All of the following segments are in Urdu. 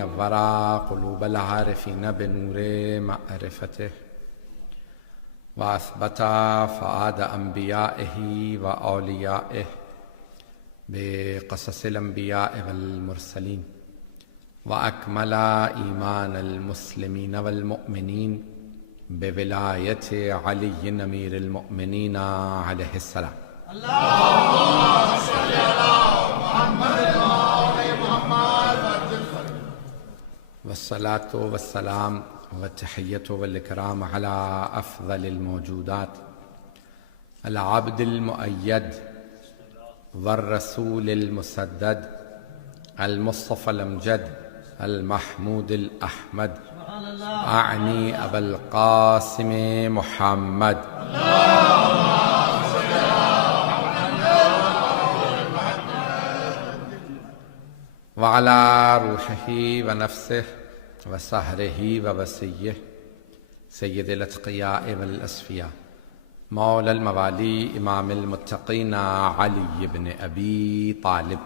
نور قلوب العارفين بنور معرفته وأثبت فؤاد أنبيائه وأوليائه بقصص الأنبياء والمرسلين وأكمل إيمان المسلمين والمؤمنين بولاية علي أمير المؤمنين عليه السلام. اللهم صل على محمد وآل محمد. والصلاة والسلام والتحية والإكرام على أفضل الموجودات العبد المؤيد والرسول المسدد المصطفى الأمجد المحمود الأحمد أعني أبا القاسم محمد وعلى روحه ونفسه وسهره ووسيه سيد الأتقياء والأصفياء مولى الموالي إمام المتقين علي بن أبي طالب.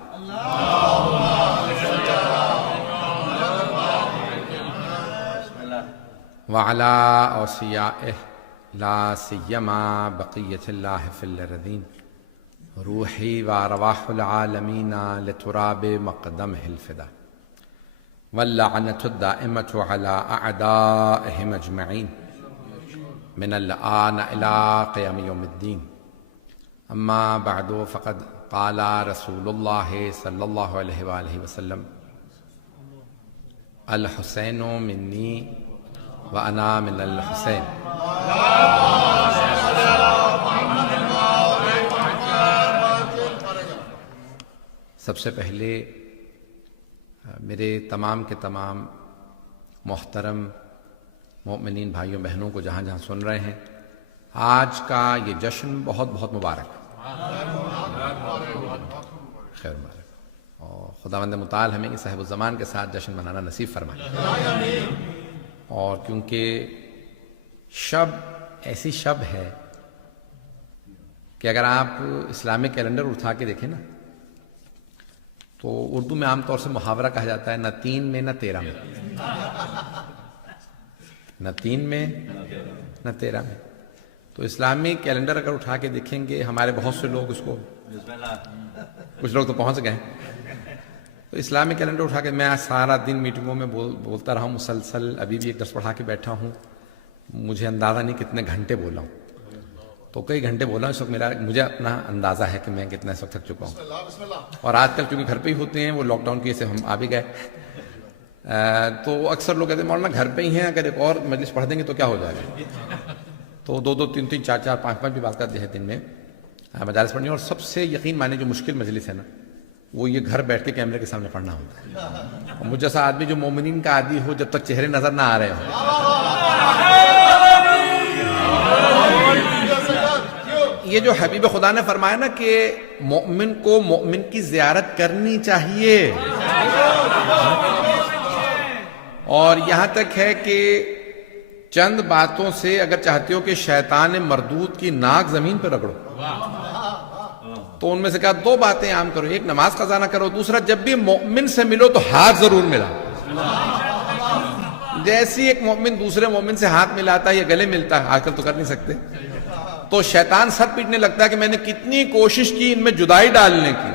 وعلى أوصيائه لا سيما بقية الله في الأرضين روحي وأرواح العالمين لتراب مقدمه الفدا واللعنة الدائمة على أعدائهم أجمعين من الآن إلى قيام يوم الدين. أما بعد فقد قال رسول الله صلى الله عليه وآله وسلم الحسين مني وأنا من الحسين. سب سے پہلے میرے تمام کے تمام محترم مومنین بھائیوں بہنوں کو جہاں جہاں سن رہے ہیں، آج کا یہ جشن بہت بہت مبارک خیر مبارک، اور خداوند متعال ہمیں صاحب الزمان کے ساتھ جشن منانا نصیب فرمائے. اور کیونکہ شب ایسی شب ہے کہ اگر آپ اسلامک کیلنڈر اٹھا کے دیکھیں نا تو اردو میں عام طور سے محاورہ کہا جاتا ہے نہ 3 میں نہ 13 میں، نہ 3 میں نہ 13 میں. تو اسلامی کیلنڈر اگر اٹھا کے دیکھیں گے، ہمارے بہت سے لوگ اس کو، کچھ لوگ تو پہنچ گئے، تو اسلامی کیلنڈر اٹھا کے میں آج سارا دن میٹنگوں میں بولتا رہا ہوں مسلسل، ابھی بھی ایک درس پڑھا کے بیٹھا ہوں، مجھے اندازہ نہیں کتنے گھنٹے بولا ہوں، تو کئی گھنٹے بولا ہوں. اس وقت مجھے اپنا اندازہ ہے کہ میں کتنا اس وقت تھک چکا ہوں. اور آج کل چونکہ گھر پہ ہی ہوتے ہیں، وہ لاک ڈاؤن کی وجہ سے ہم آ بھی گئے، تو اکثر لوگ کہتے ہیں مولانا گھر پہ ہی ہیں، اگر ایک اور مجلس پڑھ دیں گے تو کیا ہو جائے گا. تو 2 3 4 5 بھی بات کرتے ہیں دن میں مجالس پڑھنی. اور سب سے یقین مانے جو مشکل مجلس ہے نا، وہ یہ گھر بیٹھ کے کیمرے کے سامنے پڑھنا ہوتا ہے. اور مجھ جیسا آدمی جو مومنین کا عادی ہو، جب تک چہرے نظر نہ آ رہے ہوں، یہ جو حبیب خدا نے فرمایا نا کہ مومن کو مومن کی زیارت کرنی چاہیے، اور یہاں تک ہے کہ چند باتوں سے اگر چاہتے ہو کہ شیطان مردود کی ناک زمین پہ رگڑو، تو ان میں سے کہا 2 باتیں عام کرو. ایک نماز قضا نہ کرو، دوسرا جب بھی مومن سے ملو تو ہاتھ ضرور ملا. جیسی ایک مومن دوسرے مومن سے ہاتھ ملاتا ہے یا گلے ملتا ہے، آج کل تو کر نہیں سکتے، تو شیطان سر پیٹنے لگتا ہے کہ میں نے کتنی کوشش کی ان میں جدائی ڈالنے کی،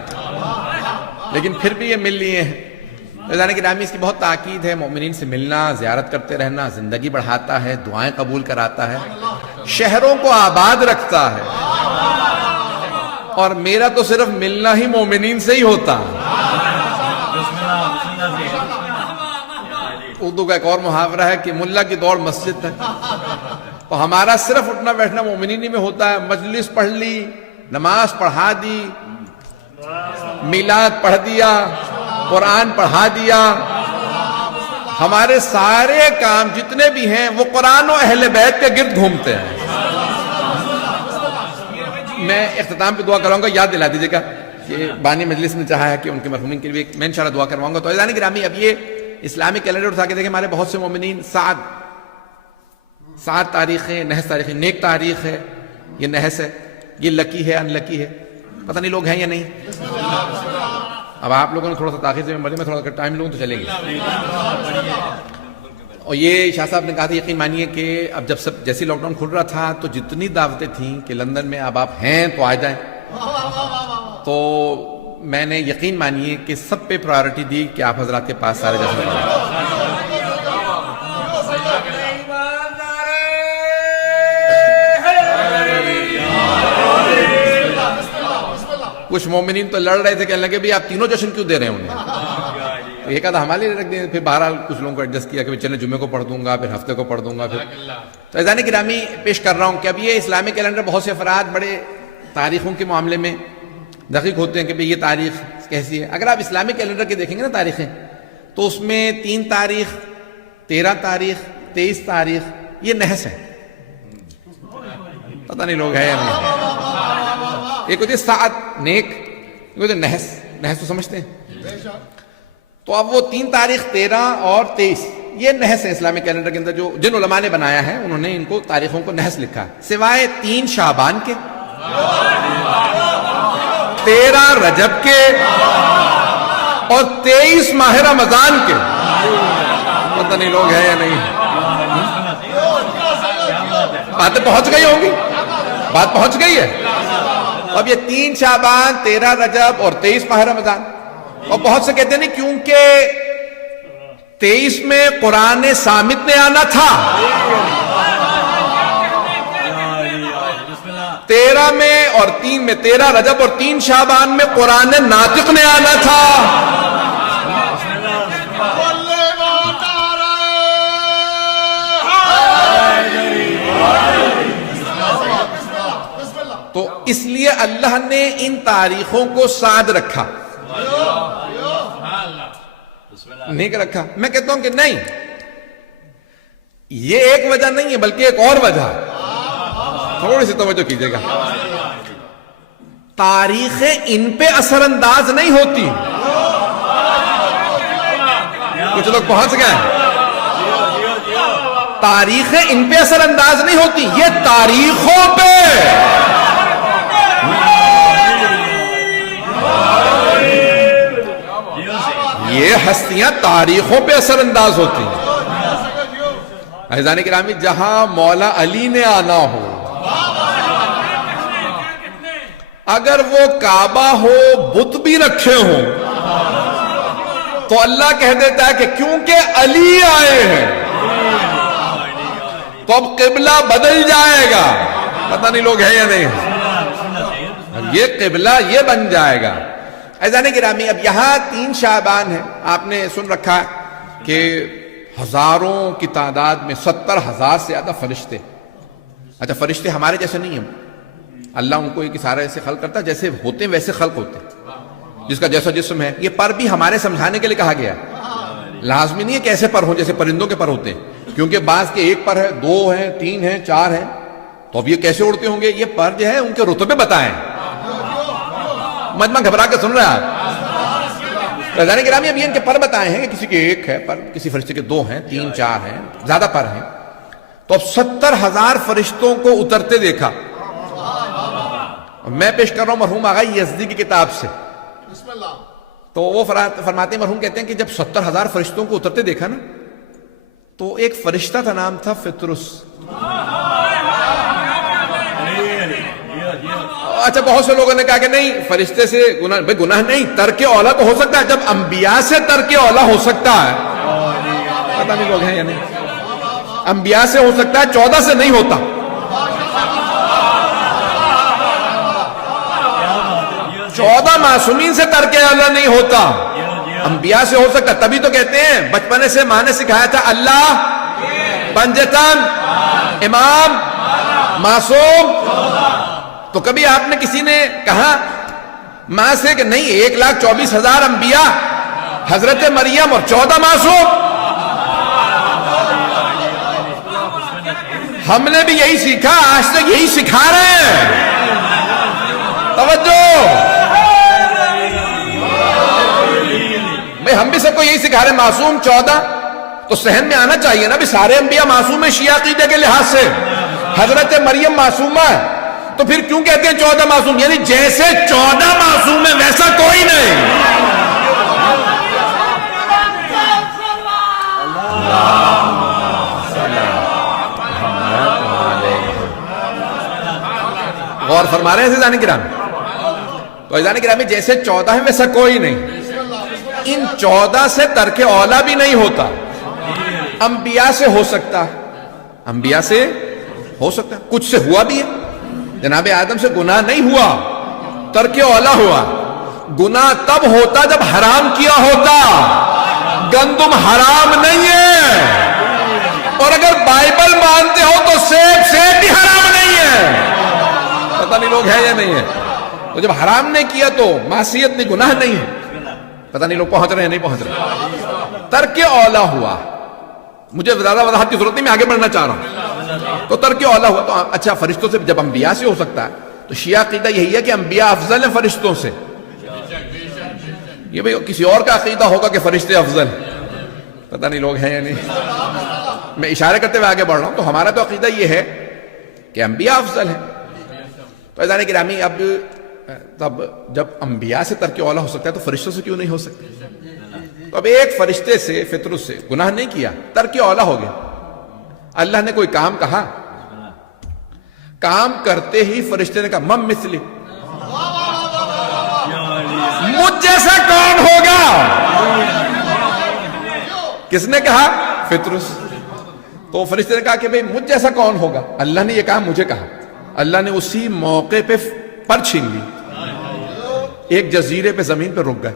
لیکن پھر بھی یہ مل لیے ہیں. رضوان گرامی اس کی بہت تاکید ہے، مومنین سے ملنا، زیارت کرتے رہنا زندگی بڑھاتا ہے، دعائیں قبول کراتا ہے، شہروں کو آباد رکھتا ہے. اور میرا تو صرف ملنا ہی مومنین سے ہی ہوتا ہے. اردو کا ایک اور محاورہ ہے کہ ملا کی دوڑ مسجد تک، تو ہمارا صرف اٹھنا بیٹھنا مومنین ہی میں ہوتا ہے. مجلس پڑھ لی، نماز پڑھا دی، میلاد پڑھ دیا، قرآن پڑھا دیا، ہمارے سارے کام جتنے بھی ہیں وہ قرآن و اہل بیت کے گرد گھومتے ہیں. میں اختتام پہ دعا کراؤں گا، یاد دلا دیجیے گا کہ بانی مجلس نے چاہا ہے کہ ان کے مرحومین کے لیے میں انشاءاللہ دعا کرواؤں گا. تو عزیزان گرامی، اب یہ اسلامی کیلنڈر اٹھا کے دیکھیں، ہمارے بہت سے مومنین 7 تاریخ ہے، نحس تاریخ ہے، نیک تاریخ ہے، یہ نحس ہے، یہ لکی ہے ان لکی ہے، پتہ نہیں لوگ ہیں یا نہیں. اب آپ لوگوں نے تھوڑا سا تاخیر سے میں تھوڑا سا ٹائم لوں تو چلیں گے. اور یہ شاہ صاحب نے کہا تھا یقین مانیے کہ اب جب جیسے لاک ڈاؤن کھل رہا تھا تو جتنی دعوتیں تھیں کہ لندن میں اب آپ ہیں تو آ جائیں, تو میں نے یقین مانیے کہ سب پہ پرائیورٹی دی کہ آپ حضرات کے پاس سارے جیسے کچھ مومنین تو لڑ رہے تھے, کہنے لگے بھی آپ تینوں جشن کیوں دے رہے ہیں انہیں, تو یہ کہا تھا ہمارے لیے رکھ دیں. پھر بہرحال کچھ لوگوں کو ایڈجسٹ کیا کہ چلے جمعے کو پڑھ دوں گا, پھر ہفتے کو پڑھ دوں گا. پھر تو اذان گرامی پیش کر رہا ہوں کہ اب یہ اسلامی کیلنڈر بہت سے افراد بڑے تاریخوں کے معاملے میں دقیق ہوتے ہیں کہ یہ تاریخ کیسی ہے. اگر آپ اسلامی کیلنڈر کے دیکھیں گے نا تاریخیں, تو اس میں 3 تاریخ 13 تاریخ 23 تاریخ یہ نحس ہے. پتہ نہیں لوگ ہے یا نہیں. ایک ہوتی ہے ساعت نیک, ایک ہوتی ہے نحس. نحس تو سمجھتے ہیں. تو اب وہ 3 تاریخ 13 اور 23 یہ نحس ہے اسلامی کیلنڈر کے اندر. جو جن علماء نے بنایا ہے انہوں نے ان کو تاریخوں کو نحس لکھا ہے, سوائے 3 شعبان کے, 13 رجب کے اور 23 ماہ رمضان کے. پتہ نہیں لوگ ہیں یا نہیں. باتیں پہنچ گئی ہوں گی, بات پہنچ گئی ہے. اب یہ 3 شعبان 13 رجب اور 23 ماہ رمضان. اور بہت سے کہتے ہیں نہیں کیونکہ 23 میں قرآن صامت نے آنا تھا, 13 میں اور 3 میں 13 رجب اور 3 شعبان میں قرآن ناطق نے آنا تھا. تو اس لیے اللہ نے ان تاریخوں کو ساتھ رکھا, نہیں رکھا. میں کہتا ہوں کہ نہیں, یہ ایک وجہ نہیں ہے بلکہ ایک اور وجہ. تھوڑی سی توجہ کیجئے گا. تاریخیں ان پہ اثر انداز نہیں ہوتی. کچھ لوگ پہنچ گئے. تاریخیں ان پہ اثر انداز نہیں ہوتی, یہ تاریخوں پہ یہ ہستیاں تاریخوں پہ اثر انداز ہوتی ہیں. عزیزان گرامی, جہاں مولا علی نے آنا ہو, اگر وہ کعبہ ہو بت بھی رکھے ہوں تو اللہ کہہ دیتا ہے کہ کیونکہ علی آئے ہیں تو اب قبلہ بدل جائے گا. پتہ نہیں لوگ ہیں یا نہیں. یہ قبلہ یہ بن جائے گا. عزیزان گرامی, اب یہاں 3 شعبان ہے. آپ نے سن رکھا کہ ہزاروں کی تعداد میں 70,000 سے زیادہ فرشتے. اچھا, فرشتے ہمارے جیسے نہیں ہیں. اللہ ان کو ایک اشارہ ایسے خلق کرتا ہے جیسے ہوتے ہیں ویسے خلق ہوتے ہیں, جس کا جیسا جسم ہے. یہ پر بھی ہمارے سمجھانے کے لیے کہا گیا ہے. لازمی نہیں ہے کہ ایسے پر ہوں جیسے پرندوں کے پر ہوتے ہیں, کیونکہ بعض کے 1 پر ہے, 2 ہیں, 3 ہیں, 4 ہیں. تو اب یہ کیسے اڑتے ہوں گے؟ یہ پر جو ہے ان کے رتبے بتائیں. مجمع گھبرا کے سن رہے ہیں آپ. رضان گرامی, اب یہ ان کے پر بتائے ہیں کہ کسی کے 1 ہے پر, کسی فرشتے کے 2 ہیں, 3, 4 ہیں, زیادہ پر ہیں. تو اب 70,000 فرشتوں کو اترتے دیکھا. میں پیش کر رہا ہوں مرحوم آغا یزدی کی کتاب سے. تو وہ فرماتے ہیں, مرحوم کہتے ہیں کہ جب 70,000 فرشتوں کو اترتے دیکھا نا, تو ایک فرشتہ تھا, نام تھا فطرس. اچھا, بہت سے لوگوں نے کہا کہ نہیں, فرشتے سے گناہ, بھئی گناہ نہیں, ترک اولا تو ہو سکتا ہے. جب انبیاء سے ترک اولا ہو سکتا ہے, پتہ نہیں لوگ ہیں یا نہیں. انبیاء سے ہو سکتا ہے, 14 سے نہیں ہوتا. چودہ معصومین سے ترک اولا نہیں ہوتا, انبیاء سے ہو سکتا. تبھی تو کہتے ہیں بچپنے سے ماں نے سکھایا تھا اللہ, پنجتن, امام, معصوم. تو کبھی آپ نے کسی نے کہا ماں سے کہ نہیں 1,24,000 انبیاء, حضرت مریم اور 14 معصوم. ہم نے بھی یہی سیکھا, آج تک یہی سکھا رہے ہیں. توجہ, بھئی ہم بھی سب کو یہی سکھا رہے ہیں. معصوم 14, تو ذہن میں آنا چاہیے نا بھی سارے انبیاء معصوم ہیں شیعہ عقیدے کے لحاظ سے. حضرت مریم معصومہ ہے, تو پھر کیوں کہتے ہیں 14 معصوم؟ یعنی جیسے 14 معصوم ہے ویسا کوئی نہیں. فرما رہے ہیں عزیزان گرامی. تو عزیزان گرامی جیسے 14 ہیں ویسا کوئی نہیں. ان 14 سے ترک اولا بھی نہیں ہوتا. انبیاء سے ہو سکتا ہے, انبیاء سے ہو سکتا ہے, کچھ سے ہوا بھی ہے. جناب آدم سے گناہ نہیں ہوا, ترک اولا ہوا. گناہ تب ہوتا جب حرام کیا ہوتا. گندم حرام نہیں ہے, اور اگر بائبل مانتے ہو تو سیب بھی حرام نہیں ہے. پتہ نہیں لوگ ہیں یا نہیں ہے. تو جب حرام نے کیا تو معصیت نہیں, گناہ نہیں ہے. پتہ نہیں لوگ پہنچ رہے ہیں نہیں پہنچ رہے. ترک اولا ہوا. مجھے زیادہ وضاحت کی ضرورت نہیں, میں آگے بڑھنا چاہ رہا ہوں. تو ترک اولا ہوا. تو اچھا فرشتوں سے جب انبیاء سے ہو سکتا ہے تو شیعہ عقیدہ یہی ہے کہ انبیاء افضل ہیں فرشتوں سے. یہ بھئی کسی اور کا عقیدہ ہوگا کہ فرشتے افضل ہیں. پتہ نہیں لوگ ہیں یا نہیں. میں اشارے کرتے ہوئے آگے بڑھ رہا ہوں. تو ہمارا تو عقیدہ یہ ہے کہ انبیاء افضل ہیں. تو عزیزان گرامی اب تب جب انبیاء سے ترک اولا ہو سکتا ہے تو فرشتوں سے کیوں نہیں ہو سکتا؟ تو اب ایک فرشتے سے فطرت سے گناہ نہیں کیا, ترک اولا ہو گیا. اللہ نے کوئی کام کہا, کام کرتے ہی فرشتے نے کہا مم مثلی, مجھ جیسا کون ہوگا. کس نے کہا؟ فطرت. تو فرشتے نے کہا کہ بھئی مجھ جیسا کون ہوگا. اللہ نے یہ کہا مجھے کہا. اللہ نے اسی موقع پہ پر چھین لی, ایک جزیرے پہ زمین پہ رک گئے.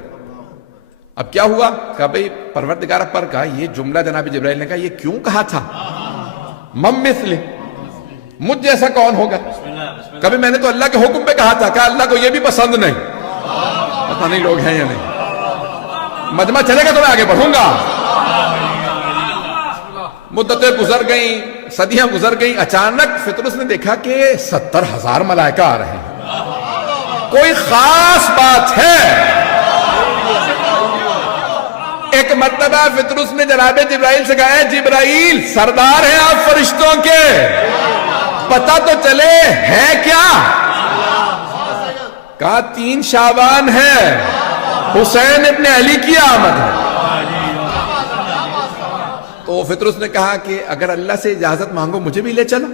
اب کیا ہوا؟ کہا بھئی پروردگار پر کہا یہ جملہ جناب جبرائیل نے کہا یہ کیوں کہا تھا مم مثلی, مجھ جیسا کون ہوگا. کبھی میں نے تو اللہ کے حکم پہ کہا تھا, کہا اللہ کو یہ بھی پسند نہیں. پتہ نہیں لوگ ہیں یا نہیں. مجمع چلے گا تو میں آگے بڑھوں گا. مدتیں گزر گئیں, صدیاں گزر گئیں. اچانک فطرت نے دیکھا کہ 70,000 ملائکہ آ رہے ہیں, کوئی خاص بات ہے. ایک مرتبہ فطرت نے جناب جبرائیل سے کہا, اے جبرائیل سردار ہیں آپ فرشتوں کے, پتہ تو چلے ہے کیا. کہا 3 شعبان ہے, حسین ابن علی کی آمد ہے. تو فطرت نے کہا کہ اگر اللہ سے اجازت مانگو مجھے بھی لے چلو,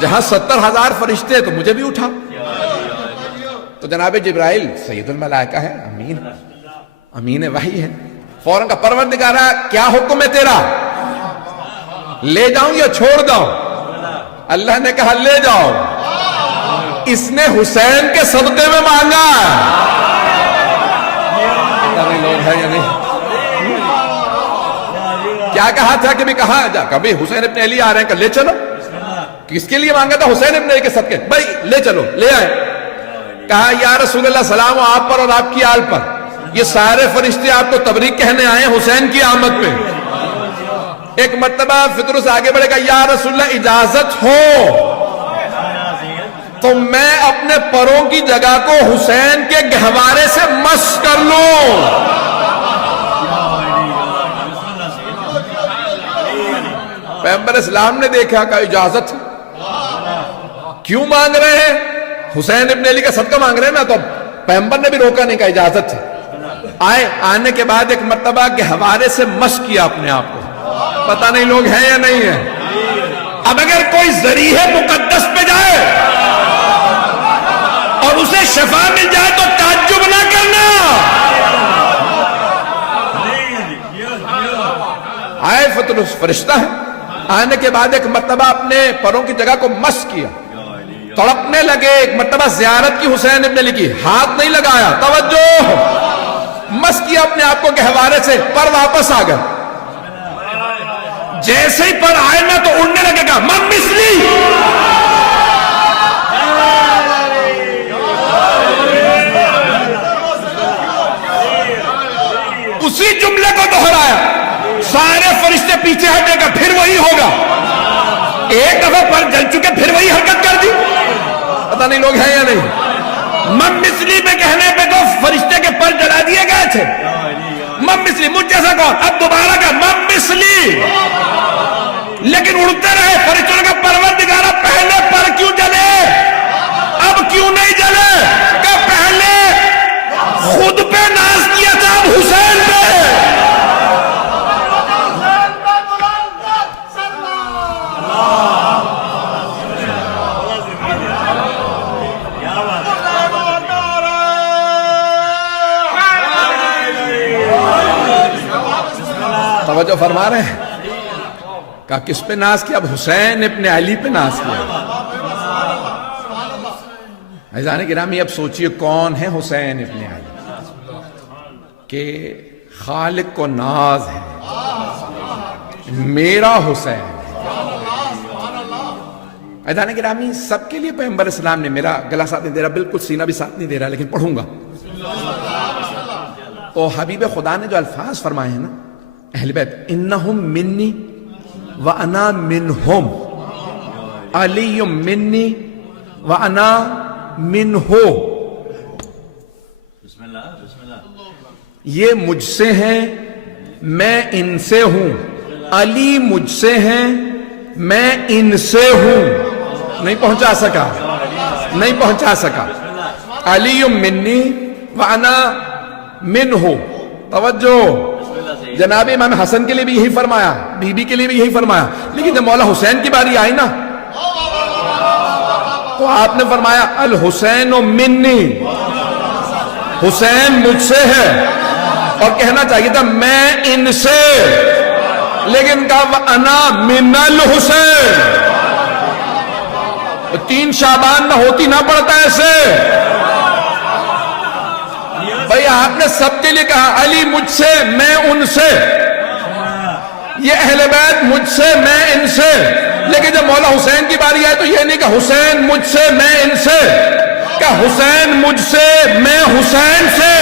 جہاں 70,000 فرشتے تو مجھے بھی اٹھا. تو جناب جبرائیل سید الملائکہ ہے, امین وحی ہے. فوراً کا پروردگارا کیا حکم ہے تیرا, لے جاؤں یا چھوڑ دوں. اللہ نے کہا لے جاؤ, اس نے حسین کے صدقے میں مانگا. لوگ ہے یا نہیں. کیا کہا تھا کہ بھی کہاں جا, کبھی حسین ابن علی آ رہے ہیں کہ لے چلو. کس کے لیے مانگا تھا؟ حسین ابن علی کے صدقے. بھائی لے چلو, لے آئے. کہا یا رسول اللہ سلام آپ پر اور آپ کی آل پر, یہ سارے فرشتے آپ کو تبریک کہنے آئے حسین کی آمد پہ. ایک مرتبہ فطرت آگے بڑھے گا, یا رسول اللہ اجازت ہو تو میں اپنے پروں کی جگہ کو حسین کے گہوارے سے مس کر لوں. پیغمبر اسلام نے دیکھا کہ اجازت کیوں مانگ رہے ہیں, حسین ابن علی کا صدقہ مانگ رہے ہیں نا. تو پیغمبر نے بھی روکا نہیں, کہا اجازت ہے. آنے کے بعد ایک مرتبہ کے حوالے سے مس کیا اپنے آپ کو. پتہ نہیں لوگ ہیں یا نہیں ہیں. اب اگر کوئی ذریعہ مقدس پہ جائے اور اسے شفا مل جائے تو تعجب نہ کرنا. آئے فطرت فرشتہ ہے, آنے کے بعد ایک مرتبہ اپنے پروں کی جگہ کو مس کیا, تڑپنے لگے. ایک مرتبہ زیارت کی حسین ابن علی کی, ہاتھ نہیں لگایا, توجہ, مس کیا اپنے آپ کو گہوارے سے, پر واپس آ گئے. جیسے ہی پر آئے نا تو اڑنے لگے گا من مثلی. اسی جملے کو دہرایا, سارے فرشتے پیچھے ہٹے گا, پھر وہی ہوگا. ایک دفعہ پر جل چکے پھر وہی حرکت کر دی. پتہ نہیں لوگ ہیں یا نہیں. من مثلی میں کہنے پہ تو فرشتے کے پر جلا دیے گئے تھے. من مثلی, مجھ جیسا کون. اب دوبارہ کا من مثلی, لیکن اڑتے رہے. فرشتوں کا پروردگارا پہلے پر کیوں جلے, اب کیوں نہیں جلے. کہ پہلے خود پہ ناز کیا تھا, اب حسین پہ. توجہ فرما رہے ہیں؟ کہا کس پہ ناز کیا؟ اب حسین ابن علی پہ ناز کیا. عزیزان گرامی اب سوچئے کون ہے حسین ابن علی کہ خالق کو ناز ہے میرا حسین. عزیزان گرامی سب کے لیے پیغمبر اسلام نے، میرا گلا ساتھ نہیں دے رہا، بالکل سینہ بھی ساتھ نہیں دے رہا، لیکن پڑھوں گا. تو حبیب خدا نے جو الفاظ فرمائے ہیں نا اہل بیت، انہم منی وانا منہم، علی منی وانا منہو، یہ مجھ سے ہیں میں ان سے ہوں، علی مجھ سے ہیں میں ان سے ہوں. نہیں پہنچا سکا. علی منی وانا منہو. توجہ، جناب امام حسن کے لیے بھی یہی فرمایا، بی بی کے لیے بھی یہی فرمایا، لیکن جب مولا حسین کی باری آئی نا تو آپ نے فرمایا الحسین منی، حسین مجھ سے ہے، اور کہنا چاہیے تھا میں ان سے، لیکن کہا وَأَنَا مِنَ الْحُسَيْنِ. 3 شعبان نہ ہوتی نہ پڑتا ایسے. بھئی آپ نے سب کے لیے کہا علی مجھ سے میں ان سے، یہ اہل بیت مجھ سے میں ان سے، لیکن جب مولا حسین کی باری آئے تو یہ نہیں کہ حسین مجھ سے میں ان سے، کہ حسین مجھ سے میں حسین سے.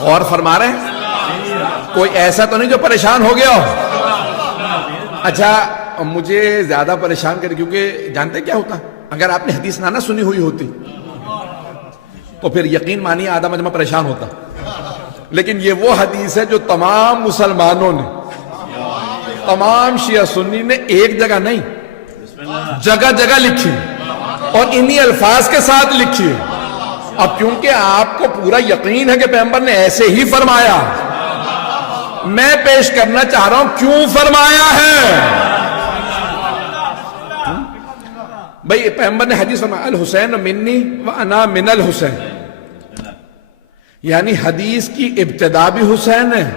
غور فرما رہے ہیں؟ کوئی ایسا تو نہیں جو پریشان ہو گیا ہو؟ اچھا مجھے زیادہ پریشان کرے، کیونکہ جانتے کیا ہوتا، اگر آپ نے حدیث نہ سنی ہوئی ہوتی تو پھر یقین مانی آدھا مجمع پریشان ہوتا. لیکن یہ وہ حدیث ہے جو تمام مسلمانوں نے، تمام شیعہ سنی نے ایک جگہ نہیں جگہ جگہ لکھی، اور انہی الفاظ کے ساتھ لکھی. اب کیونکہ آپ کو پورا یقین ہے کہ پیغمبر نے ایسے ہی فرمایا، میں پیش کرنا چاہ رہا ہوں کیوں فرمایا ہے. بھئی پیغمبر نے حدیث فرمایا الحسین منی وانا من الحسین، یعنی حدیث کی ابتدا بھی حسین ہے،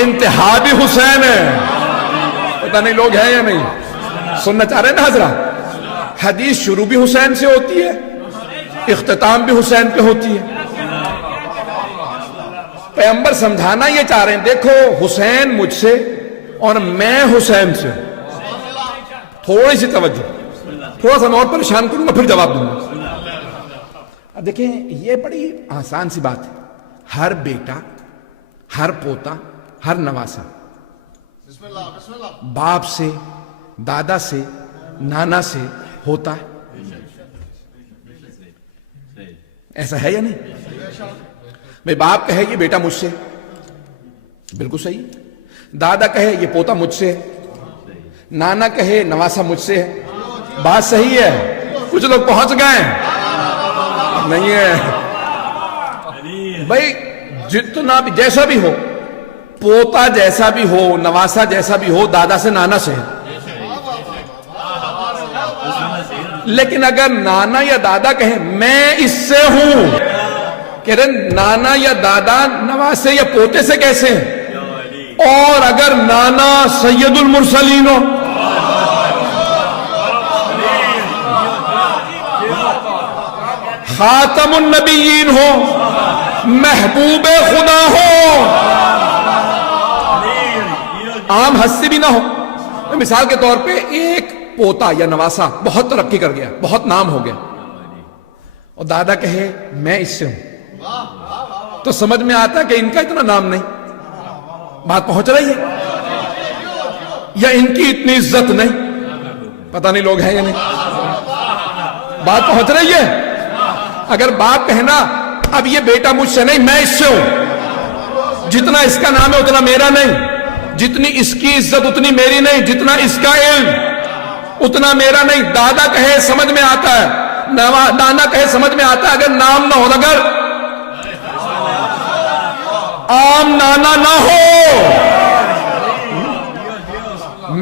انتہا بھی حسین ہے. پتہ نہیں لوگ ہیں یا نہیں سننا چاہ رہے ہیں نا حضرات؟ حدیث شروع بھی حسین سے ہوتی ہے، اختتام بھی حسین پہ ہوتی ہے. پیغمبر سمجھانا یہ چاہ رہے ہیں دیکھو حسین مجھ سے اور میں حسین سے. تھوڑی سی توجہ، تھوڑا سا میں اور پریشان کروں گا پھر جواب دوں گا. اب دیکھیں یہ بڑی آسان سی بات ہے، ہر بیٹا، ہر پوتا، ہر نواسا باپ سے، دادا سے، نانا سے ہوتا ہے. ایسا ہے یا نہیں؟ بھئی باپ کہے یہ بیٹا مجھ سے، بالکل صحیح. دادا کہے یہ پوتا مجھ سے، نانا کہے نواسا مجھ سے ہے. بات صحیح ہے. کچھ لوگ پہنچ گئے نہیں ہے. بھئی جتنا بھی جیسا بھی ہو، پوتا جیسا بھی ہو، نواسا جیسا بھی ہو، دادا سے نانا سے ہے. لیکن اگر نانا یا دادا کہیں میں اس سے ہوں، کہہ رہے نانا یا دادا نواسے یا پوتے سے کیسے ہیں؟ اور اگر نانا سید المرسلین ہو، خاتم النبیین ہو، محبوب خدا ہو، عام ہستی بھی نہ ہو. مثال کے طور پہ ایک پوتا یا نواسا بہت ترقی کر گیا، بہت نام ہو گیا، اور دادا کہے میں اس سے ہوں، تو سمجھ میں آتا ہے کہ ان کا اتنا نام نہیں. بات پہنچ رہی ہے؟ یا ان کی اتنی عزت نہیں؟ پتہ نہیں لوگ ہیں یا نہیں. بات پہنچ رہی ہے؟ اگر باپ کہنا اب یہ بیٹا مجھ سے نہیں میں اس سے ہوں، جتنا اس کا نام ہے اتنا میرا نہیں، جتنی اس کی عزت اتنی میری نہیں، جتنا اس کا علم اتنا میرا نہیں. دادا کہے سمجھ میں آتا ہے، نانا کہے سمجھ میں آتا ہے، اگر نام نہ ہو، اگر عام نانا نہ ہو،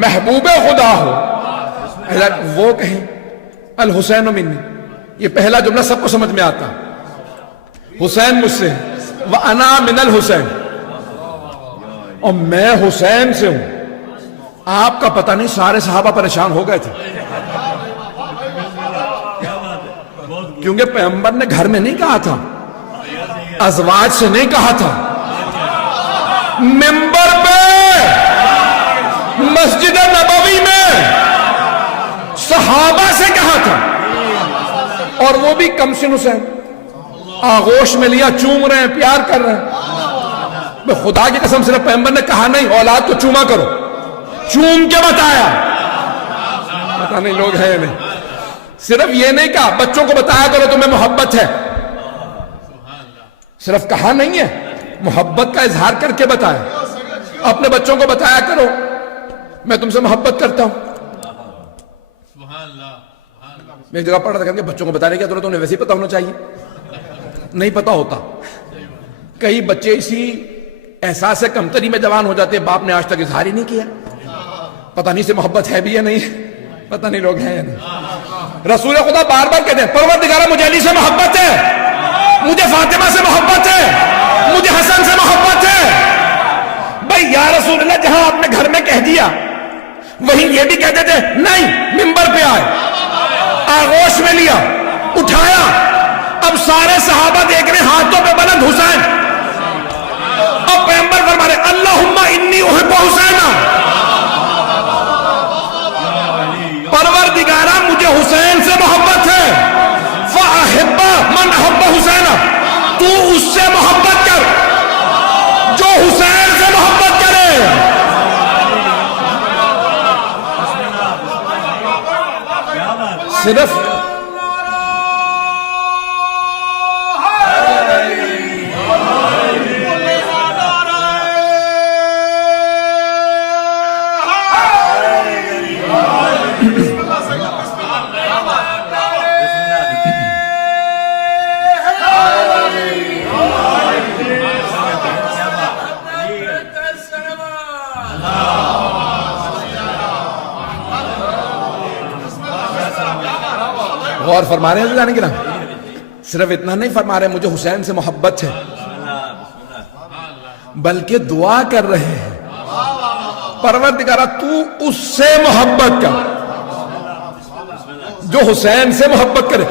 محبوب خدا ہو، وہ کہیں الحسین منی، یہ پہلا جملہ سب کو سمجھ میں آتا، حسین مجھ سے، وَأَنَا مِنَ الْحُسَيْنِ، اور میں حسین سے ہوں. آپ کا پتہ نہیں سارے صحابہ پریشان ہو گئے تھے، کیونکہ پیغمبر نے گھر میں نہیں کہا تھا، ازواج سے نہیں کہا تھا، منبر پہ مسجد نبوی میں صحابہ سے کہا تھا، اور وہ بھی کم سن حسین، آغوش میں لیا، چوم رہے ہیں، پیار کر رہے ہیں. میں خدا کی قسم، صرف پیغمبر نے کہا نہیں اولاد کو چوما کرو، چوم کے بتایا. پتہ نہیں لوگ ہیں یا نہیں. صرف یہ نہیں کہا بچوں کو بتایا کرو تمہیں محبت ہے، صرف کہا نہیں ہے، محبت کا اظہار کر کے بتایا. اپنے بچوں کو بتایا کرو میں تم سے محبت کرتا ہوں. میں ایک جگہ پڑھ رہا تھا کہ بچوں کو بتانے کی ضرورت، انہیں ویسے ہی پتا ہونا چاہیے، نہیں پتا ہوتا. کئی بچے اسی احساس کمتری میں جوان ہو جاتے ہیں، باپ نے آج تک اظہار ہی نہیں کیا، پتہ نہیں سے محبت ہے بھی یا نہیں، پتہ نہیں لوگ ہیں یا نہیں. رسول خدا بار بار کہتے ہیں پروردگارہ مجھے علی سے محبت ہے، مجھے فاطمہ سے محبت ہے، مجھے حسن سے محبت ہے. بھائی یا رسول اللہ، جہاں آپ نے گھر میں کہہ دیا وہیں یہ بھی کہتے تھے نہیں. ممبر پہ آئے، آغوش میں لیا، اٹھایا، اب سارے صحابہ دیکھ رہے ہاتھوں پہ بلند حسین، اب پیغمبر فرما رہے اللہم انی احب حسینا، پروردگارہ مجھے حسین سے محبت ہے، فاحب من احب حسینا، تو اس سے محبت کر جو حسین سے محبت کرے. صرف غور فرما رہے ہیں جانے کی نا، صرف اتنا نہیں فرما رہے مجھے حسین سے محبت ہے، بلکہ دعا کر رہے ہیں پروردگارہ تو اس سے محبت کر جو حسین سے محبت کرے.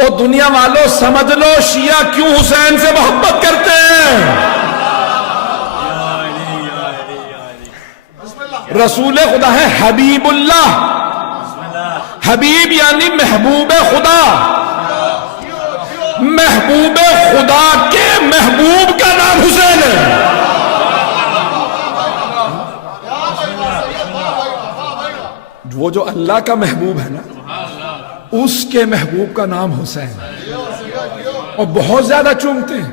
اور دنیا والوں سمجھ لو شیعہ کیوں حسین سے محبت کرتے ہیں. رسول خدا ہے حبیب اللہ، حبیب یعنی محبوب خدا، محبوب خدا کے محبوب کا نام حسین ہے. وہ جو اللہ کا محبوب ہے نا، اس کے محبوب کا نام حسین ہے، اور بہت زیادہ چومتے ہیں.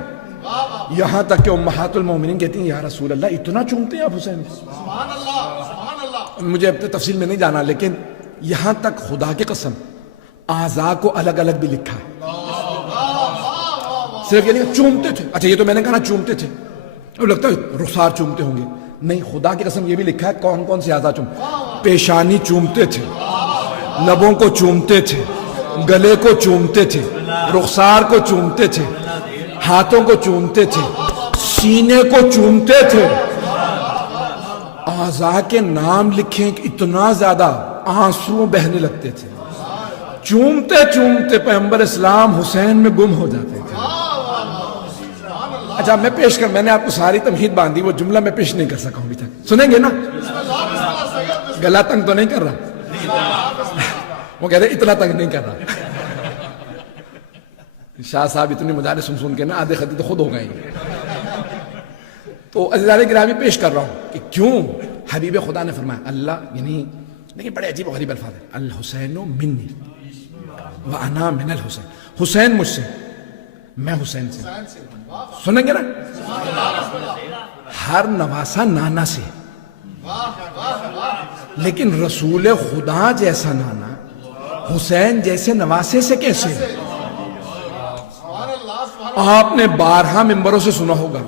یہاں تک کہ امہات المومنین کہتی ہیں یا رسول اللہ اتنا چومتے ہیں آپ حسین کو. مجھے اب تفصیل میں نہیں جانا، لیکن یہاں تک خدا کی قسم اعضاء کو الگ الگ بھی لکھا ہے، صرف یہ نہیں چومتے تھے. اچھا یہ تو میں نے کہا نا چومتے تھے، اب لگتا ہے رخسار چومتے ہوں گے، نہیں، خدا کی قسم یہ بھی لکھا ہے کون کون سے اعضاء چومتے. پیشانی چومتے تھے، لبوں کو چومتے تھے، گلے کو چومتے تھے، رخسار کو چومتے تھے، ہاتھوں کو چومتے تھے، سینے کو چومتے تھے. اعضاء کے نام لکھیں کہ اتنا زیادہ آنسو بہنے لگتے تھے. چومتے چومتے پیغمبر اسلام حسین میں گم ہو جاتے تھے. اچھا میں نے آپ کو ساری تمہید باندھی، وہ جملہ میں پیش نہیں کر سکا ہوں ابھی تک، سنیں گے نا؟ گلا تنگ تو نہیں کر رہا، وہ کہتے ہیں اتنا تنگ نہیں کر رہا. شاہ صاحب اتنے مجالس سن کے نا آدھے خطی تو خود ہو گئے. تو عزیزان گرامی پیش کر رہا ہوں کہ کیوں حبیب خدا نے فرمایا اللہ، یعنی لیکن بڑے عجیب و غریب الفاظ ہیں، الحسین منی وانا من الحسین، حسین مجھ سے، میں حسین سے. سنیں گے نا؟ ہر نواسا نانا سے، لیکن رسول خدا جیسا نانا حسین جیسے نواسے سے کیسے؟ آپ نے بارہا ممبروں سے سنا ہوگا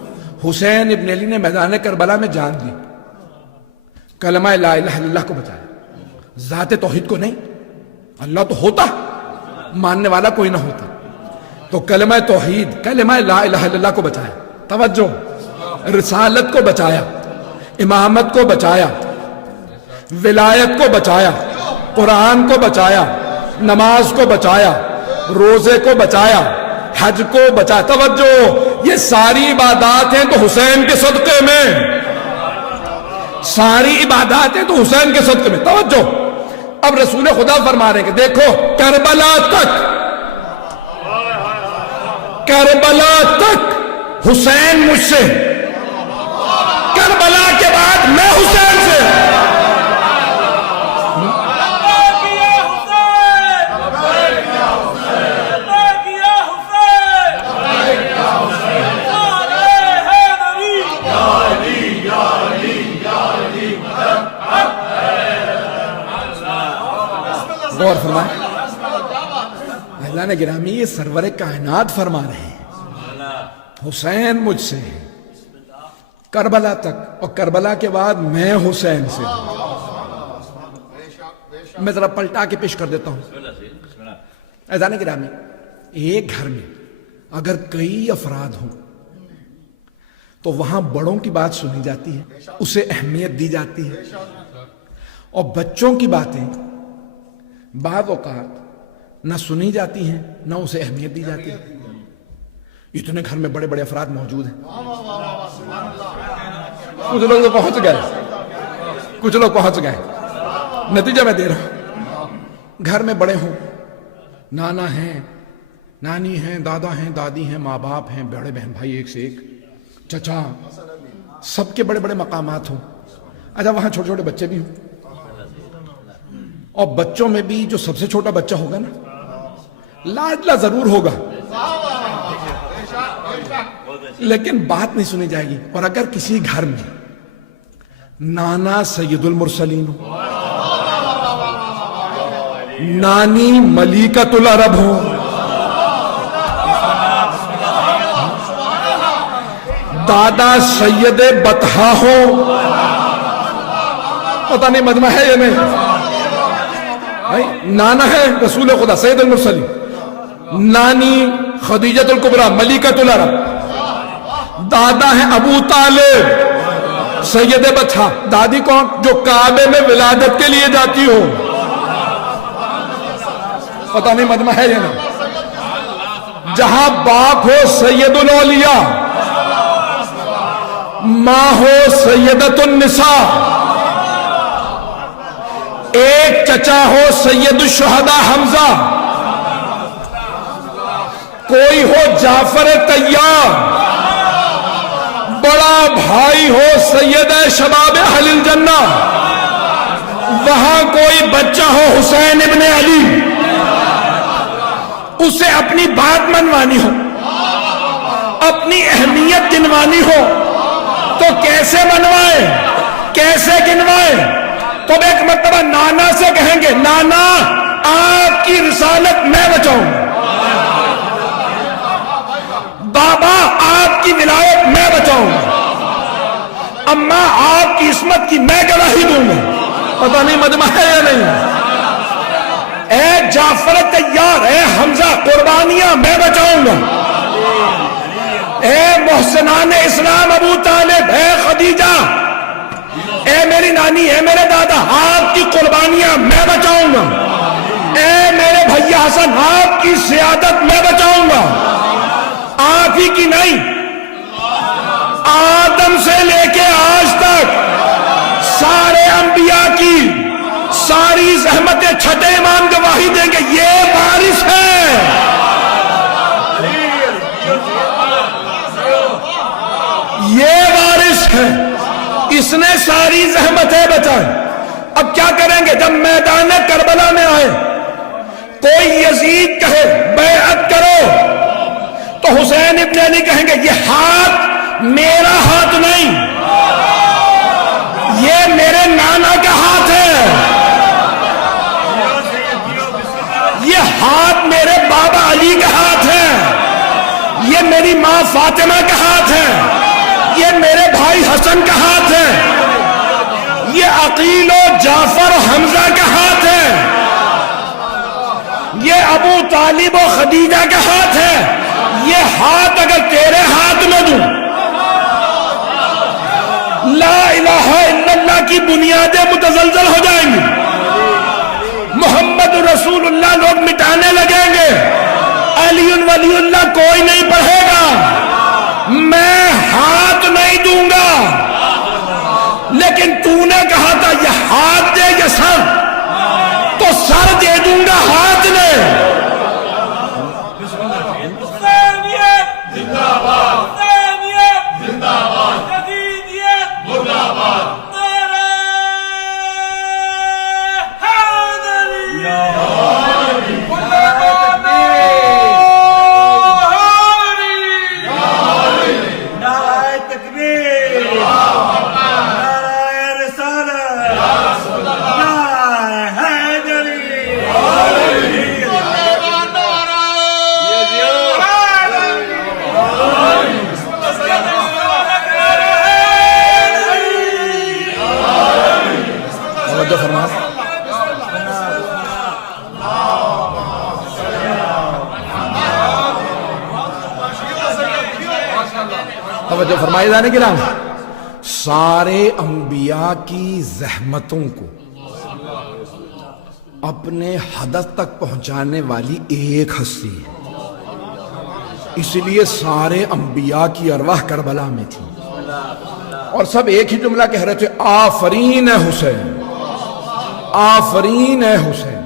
حسین ابن علی نے میدان کربلا میں جان دی، کلمہ لا الہ الا اللہ کو بچایا، ذات توحید کو نہیں۔ اللہ تو ہوتا، ماننے والا کوئی نہ ہوتا، تو کلمہ توحید کلمہ لا الہ الا اللہ کو بچایا، توجہ، رسالت کو بچایا، امامت کو بچایا، ولایت کو بچایا، قرآن کو بچایا، نماز کو بچایا، روزے کو بچایا، حج کو بچایا۔ توجہ، یہ ساری عبادات ہیں تو حسین کے صدقے میں، ساری عبادات ہیں تو حسین کے صدقے میں۔ توجہ، اب رسول خدا فرما رہے ہیں کہ دیکھو کربلا تک حسین مجھ سے، کربلا کے بعد میں حسین سے۔ غور فرمائیں، اللہ نے گرامی یہ سرور کائنات فرما رہے ہیں حسین مجھ سے کربلا تک، اور کربلا کے بعد میں حسین سے۔ میں ذرا پلٹا کے پیش کر دیتا ہوں۔ اذان گرامی، ایک گھر میں اگر کئی افراد ہوں تو وہاں بڑوں کی بات سنی جاتی ہے، اسے اہمیت دی جاتی ہے، اور بچوں کی باتیں بعض اوقات نہ سنی جاتی ہیں نہ اسے اہمیت دی جاتی ہے۔ اتنے گھر میں بڑے بڑے افراد موجود ہیں، کچھ لوگ تو پہنچ گئے، کچھ لوگ پہنچ گئے، نتیجہ میں دے رہا ہوں۔ گھر میں بڑے ہوں، نانا ہیں، نانی ہیں، دادا ہیں، دادی ہیں، ماں باپ ہیں، بڑے بہن بھائی ایک سے ایک، چچا، سب کے بڑے بڑے مقامات ہوں۔ اچھا، وہاں چھوٹے چھوٹے بچے بھی ہوں، اور بچوں میں بھی جو سب سے چھوٹا بچہ ہوگا نا، لاڈلا ضرور ہوگا، لیکن بات نہیں سنی جائے گی۔ اور اگر کسی گھر میں نانا سید المرسلین ہو، نانی ملیکۃ العرب ہو، دادا سید بطحا ہو، پتہ نہیں مجمع ہے یا نہیں، نانا ہے رسول خدا سید المرسلین، نانی خدیجۃ الکبریٰ ملیکۃ العرب، دادا ہے ابو طالب سید بطحا، دادی کون؟ جو کعبے میں ولادت کے لیے جاتی ہو، پتہ نہیں مجمع ہے یا نہیں۔ جہاں باپ ہو سید الاولیاء، ماں ہو سیدۃ النساء، ایک چچا ہو سید الشہداء حمزہ، کوئی ہو جعفر طیار، بڑا بھائی ہو سید شباب اہل الجنہ، وہاں کوئی بچہ ہو حسین ابن علی، اسے اپنی بات منوانی ہو، اپنی اہمیت گنوانی ہو، تو کیسے منوائے، کیسے گنوائے؟ تو ایک مرتبہ نانا سے کہیں گے نانا آپ کی رسالت میں بچاؤں، بابا آپ کی ولایت میں بچاؤں، اماں آپ کی عصمت کی میں گواہی دوں گا۔ پتہ نہیں مجمع ہے یا نہیں۔ اے جعفر طیار، اے حمزہ، قربانیاں میں بچاؤں گا۔ اے محسنان اسلام ابو طالب، اے خدیجہ، اے میری نانی، اے میرے دادا، آپ کی قربانیاں میں بچاؤں گا۔ اے میرے بھیا حسن، آپ کی سیادت میں بچاؤں گا۔ آپ ہی کی نہیں، آدم سے لے کے آج تک سارے انبیاء کی ساری زحمتیں چھٹے امام گواہی دیں گے، یہ وارث ہے، یہ وارث ہے، اس نے ساری زحمتیں بچائیں۔ اب کیا کریں گے؟ جب میدان کربلا میں آئے کوئی یزید کہے بیعت کرو، تو حسین ابن علی کہیں گے یہ ہاتھ میرا ہاتھ نہیں، یہ میرے نانا کا ہاتھ ہے، یہ ہاتھ میرے بابا علی کا ہاتھ ہے، یہ میری ماں فاطمہ کا ہاتھ ہے، یہ میرے بھائی حسن کا ہاتھ ہے، یہ عقیل و جعفر و حمزہ کا ہاتھ ہے، یہ ابو طالب و خدیجہ کا ہاتھ ہے۔ یہ ہاتھ اگر تیرے ہاتھ میں دوں، لا الہ الا اللہ کی بنیادیں متزلزل ہو جائیں گی، محمد رسول اللہ لوگ مٹانے لگیں گے، علی ولی اللہ کوئی نہیں پڑھے گا، میں ہاتھ نہیں دوں گا۔ لیکن تو نے کہا تھا یہ ہاتھ دے یا سر، تو سر دے دوں گا ہاتھ نے۔ توجہ فرمائے جانے کے نام، سارے انبیاء کی زحمتوں کو اپنے ہدف تک پہنچانے والی ایک ہستی ہے، اس لیے سارے انبیاء کی ارواح کربلا میں تھی اور سب ایک ہی جملہ کہہ رہے تھے، آفرین ہے حسین، آفرین ہے حسین،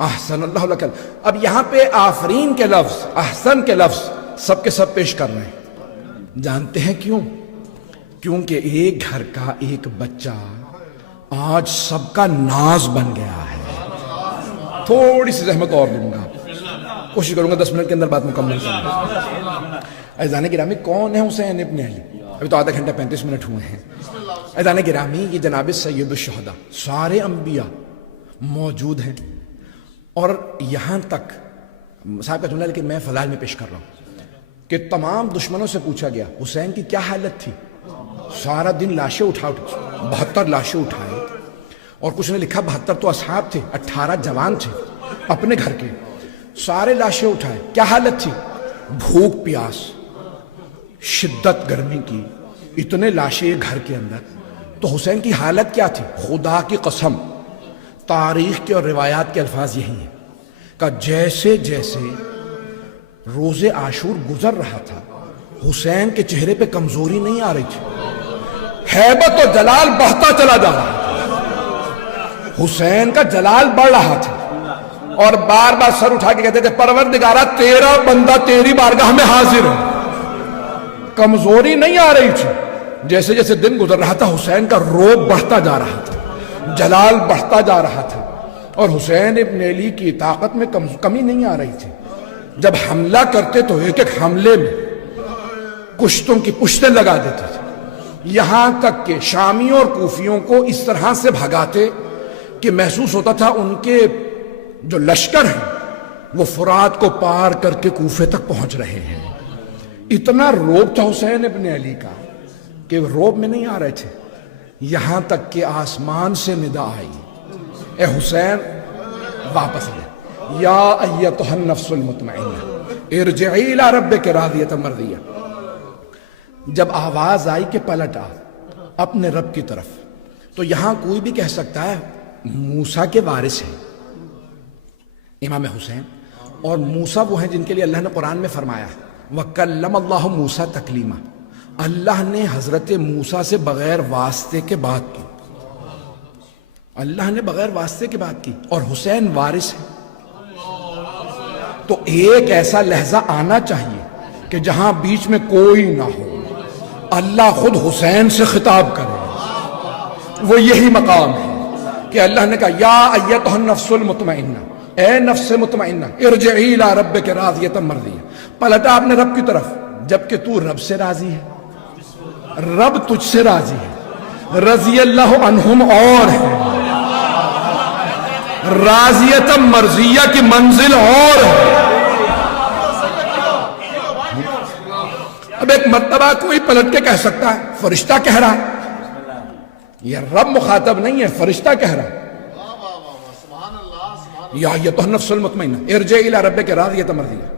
احسن اللہ لک۔ اب یہاں پہ آفرین کے لفظ، احسن کے لفظ سب کے سب پیش کر رہے ہیں، جانتے ہیں کیوں؟ کیونکہ ایک گھر کا ایک بچہ آج سب کا ناز بن گیا ہے۔ تھوڑی سی زحمت اور دوں گا، کوشش کروں گا 10 منٹ کے اندر بات مکمل کروں۔ عزیزان گرامی، کون ہے حسین ابن علی؟ ابھی تو آدھا گھنٹہ 35 منٹ ہوئے ہیں۔ عزیزان گرامی، یہ جناب سید الشہداء، سارے انبیاء موجود ہیں، اور یہاں تک صاحب کا جملہ لیکن میں فضائل میں پیش کر رہا ہوں کہ تمام دشمنوں سے پوچھا گیا حسین کی کیا حالت تھی، سارا دن لاشیں اٹھا 72 لاشیں اٹھائے، اور کچھ نے لکھا 72 تو اصحاب تھے، 18 جوان تھے اپنے گھر کے، سارے لاشیں اٹھائے، کیا حالت تھی؟ بھوک پیاس، شدت گرمی کی، اتنے لاشیں گھر کے اندر۔ تو حسین کی حالت کیا تھی؟ خدا کی قسم، تاریخ کے اور روایات کے الفاظ یہی ہیں کہ جیسے جیسے روز عاشور گزر رہا تھا، حسین کے چہرے پہ کمزوری نہیں آ رہی تھی، ہیبت و جلال بڑھتا چلا جا رہا تھا، حسین کا جلال بڑھ رہا تھا، اور بار بار سر اٹھا کے کہتے تھے پروردگارہ تیرا بندہ تیری بارگاہ میں حاضر ہے۔ کمزوری نہیں آ رہی تھی، جیسے جیسے دن گزر رہا تھا حسین کا روب بڑھتا جا رہا تھا، جلال بڑھتا جا رہا تھا، اور حسین ابن علی کی طاقت میں کمی نہیں آ رہی تھی۔ جب حملہ کرتے تو ایک ایک حملے میں کشتوں کی پشتیں لگا دیتے تھے، یہاں تک کہ شامیوں اور کوفیوں کو اس طرح سے بھگاتے کہ محسوس ہوتا تھا ان کے جو لشکر ہیں وہ فرات کو پار کر کے کوفے تک پہنچ رہے ہیں۔ اتنا روب تھا حسین ابن علی کا کہ روب میں نہیں آ رہے تھے، یہاں تک کہ آسمان سے ندا آئی، اے حسین واپس آئے، یا ایتھا النفس المطمئنہ ارجعی الی ربک راضیۃ مرضیہ۔ جب آواز آئی کہ پلٹ آ اپنے رب کی طرف، تو یہاں کوئی بھی کہہ سکتا ہے موسیٰ کے وارث ہیں امام حسین، اور موسیٰ وہ ہیں جن کے لیے اللہ نے قرآن میں فرمایا وَكَلَّمَ اللَّهُ مُوسَىٰ تَكْلِيمًا، اللہ نے حضرت موسیٰ سے بغیر واسطے کے بات کی، اللہ نے بغیر واسطے کی بات کی، اور حسین وارث ہے۔ تو ایک ایسا لہجہ آنا چاہیے کہ جہاں بیچ میں کوئی نہ ہو، اللہ خود حسین سے خطاب کرے، وہ یہی مقام ہے کہ اللہ نے کہا یا ایتھا النفس المطمئنہ، اے نفس مطمئنہ ارجعی الی ربک راضیۃ مرضیہ، پلٹا اپنے رب کی طرف، جبکہ تو رب سے راضی ہے، رب تجھ سے راضی ہے، رضی اللہ عنہم اور ہے، راضیت مرضیہ کی منزل اور ہے۔ اب ایک مرتبہ کوئی پلٹ کے کہہ سکتا ہے فرشتہ کہہ رہا ہے، یہ رب مخاطب نہیں ہے، فرشتہ کہہ رہا ہے، یا ایتھا النفس المطمئنہ ارجعی الی ربک راضیۃ مرضیہ،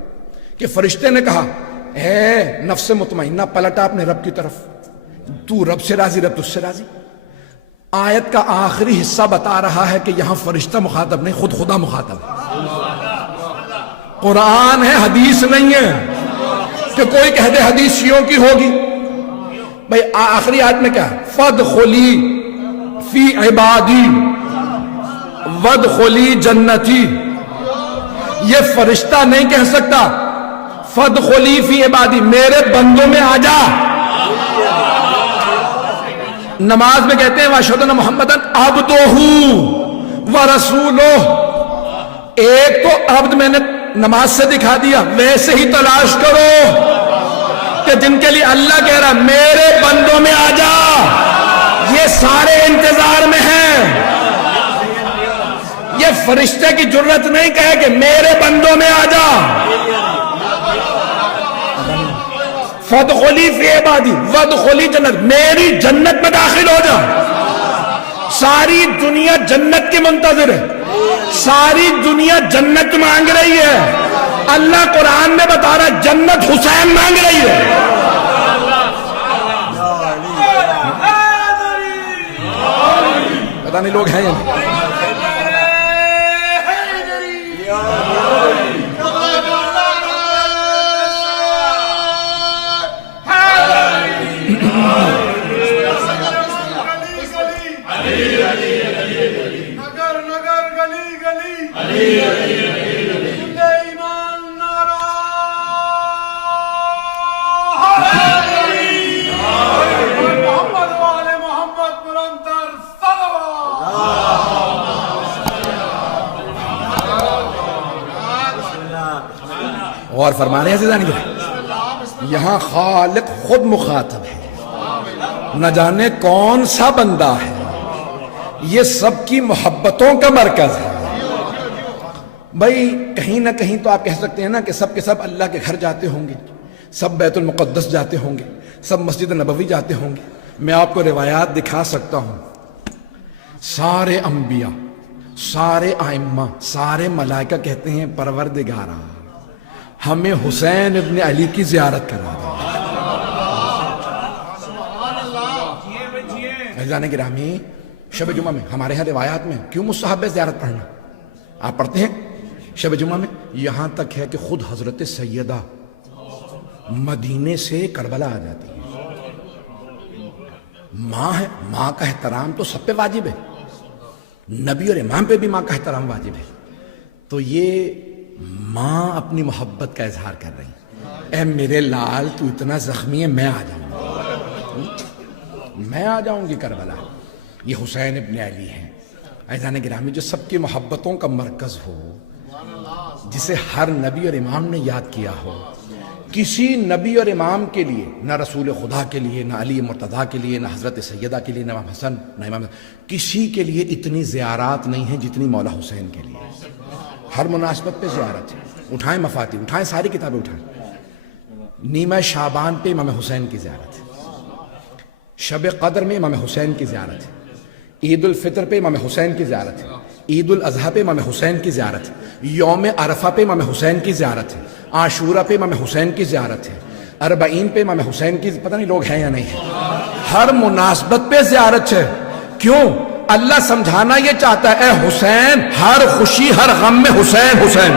کہ فرشتے نے کہا اے نفس مطمئنہ پلٹا اپنے رب کی طرف، تو رب سے راضی، رب تجھ سے راضی۔ آیت کا آخری حصہ بتا رہا ہے کہ یہاں فرشتہ مخاطب نہیں، خود خدا مخاطب ہے، قرآن ہے، حدیث نہیں ہے کہ کوئی کہہ دے حدیث شیعوں کی ہوگی۔ بھئی آخری آیت میں کیا ہے؟ فادخلی فی عبادی وادخلی جنتی، یہ فرشتہ نہیں کہہ سکتا فادخلی فی عبادی، میرے بندوں میں آ جا۔ نماز میں کہتے ہیں واشہدو ان محمدًا عبدہ ورسولہ، ایک تو عبد میں نے نماز سے دکھا دیا، ویسے ہی تلاش کرو کہ جن کے لیے اللہ کہہ رہا میرے بندوں میں آ جا، یہ سارے انتظار میں ہیں۔ یہ فرشتے کی جرت نہیں کہے کہ میرے بندوں میں آ جا، فادخلی فی عبادی وادخلی جنت، میری جنت میں داخل ہو جا۔ ساری دنیا جنت کی منتظر ہے، ساری دنیا جنت مانگ رہی ہے، اللہ قرآن میں بتا رہا ہے جنت حسین مانگ رہی ہے۔ پتہ نہیں لوگ ہیں یا نہیں؟ اور فرما رہے ہیں عزیزان، یہاں خالق خود مخاطب ہے، نہ جانے کون سا بندہ ہے، یہ سب کی محبتوں کا مرکز ہے۔ بھائی کہیں نہ کہیں تو آپ کہہ سکتے ہیں نا کہ سب کے سب اللہ کے گھر جاتے ہوں گے، سب بیت المقدس جاتے ہوں گے، سب مسجد نبوی جاتے ہوں گے۔ میں آپ کو روایات دکھا سکتا ہوں، سارے انبیاء، سارے ائمہ، سارے ملائکہ کہتے ہیں پروردگارا ہمیں حسین ابن علی کی زیارت کرا دو۔ عزیزان گرامی، شب جمعہ میں ہمارے ہاں روایات میں کیوں مستحب ہے زیارت پڑھنا؟ آپ پڑھتے ہیں شب جمعہ میں، یہاں تک ہے کہ خود حضرت سیدہ مدینے سے کربلا آ جاتی ہے، ماں ہے، ماں کا احترام تو سب پہ واجب ہے، نبی اور امام پہ بھی ماں کا احترام واجب ہے۔ تو یہ ماں اپنی محبت کا اظہار کر رہی ہے، اے میرے لال تو اتنا زخمی ہے، میں آ جاؤں گی، میں آ جاؤں گی کربلا۔ یہ حسین ابن علی ہیں عزیزان گرامی، جو سب کی محبتوں کا مرکز ہو، جسے ہر نبی اور امام نے یاد کیا ہو۔ کسی نبی اور امام کے لیے، نہ رسول خدا کے لیے، نہ علی مرتضیٰ کے لیے، نہ حضرت سیدہ کے لیے، نہ امام حسن، نہ امام، کسی کے لیے اتنی زیارات نہیں ہیں جتنی مولا حسین کے لیے۔ ہر مناسبت پہ زیارت ہے، اٹھائیں مفاتیح، اٹھائیں ساری کتابیں اٹھائیں۔ نیمہ شعبان پہ امام حسین کی زیارت ہے، شب قدر میں امام حسین کی زیارت ہے، عید الفطر پہ امام حسین کی زیارت ہے، عید الاضحیٰ پہ امام حسین کی زیارت ہے، یوم عرفہ پہ امام حسین کی زیارت ہے، عاشورہ پہ امام حسین کی زیارت ہے، اربعین پہ امام حسین کی، پتہ نہیں لوگ ہیں یا نہیں ہیں، ہر مناسبت پہ زیارت ہے۔ کیوں؟ اللہ سمجھانا یہ چاہتا ہے اے حسین، ہر خوشی ہر غم میں حسین حسین۔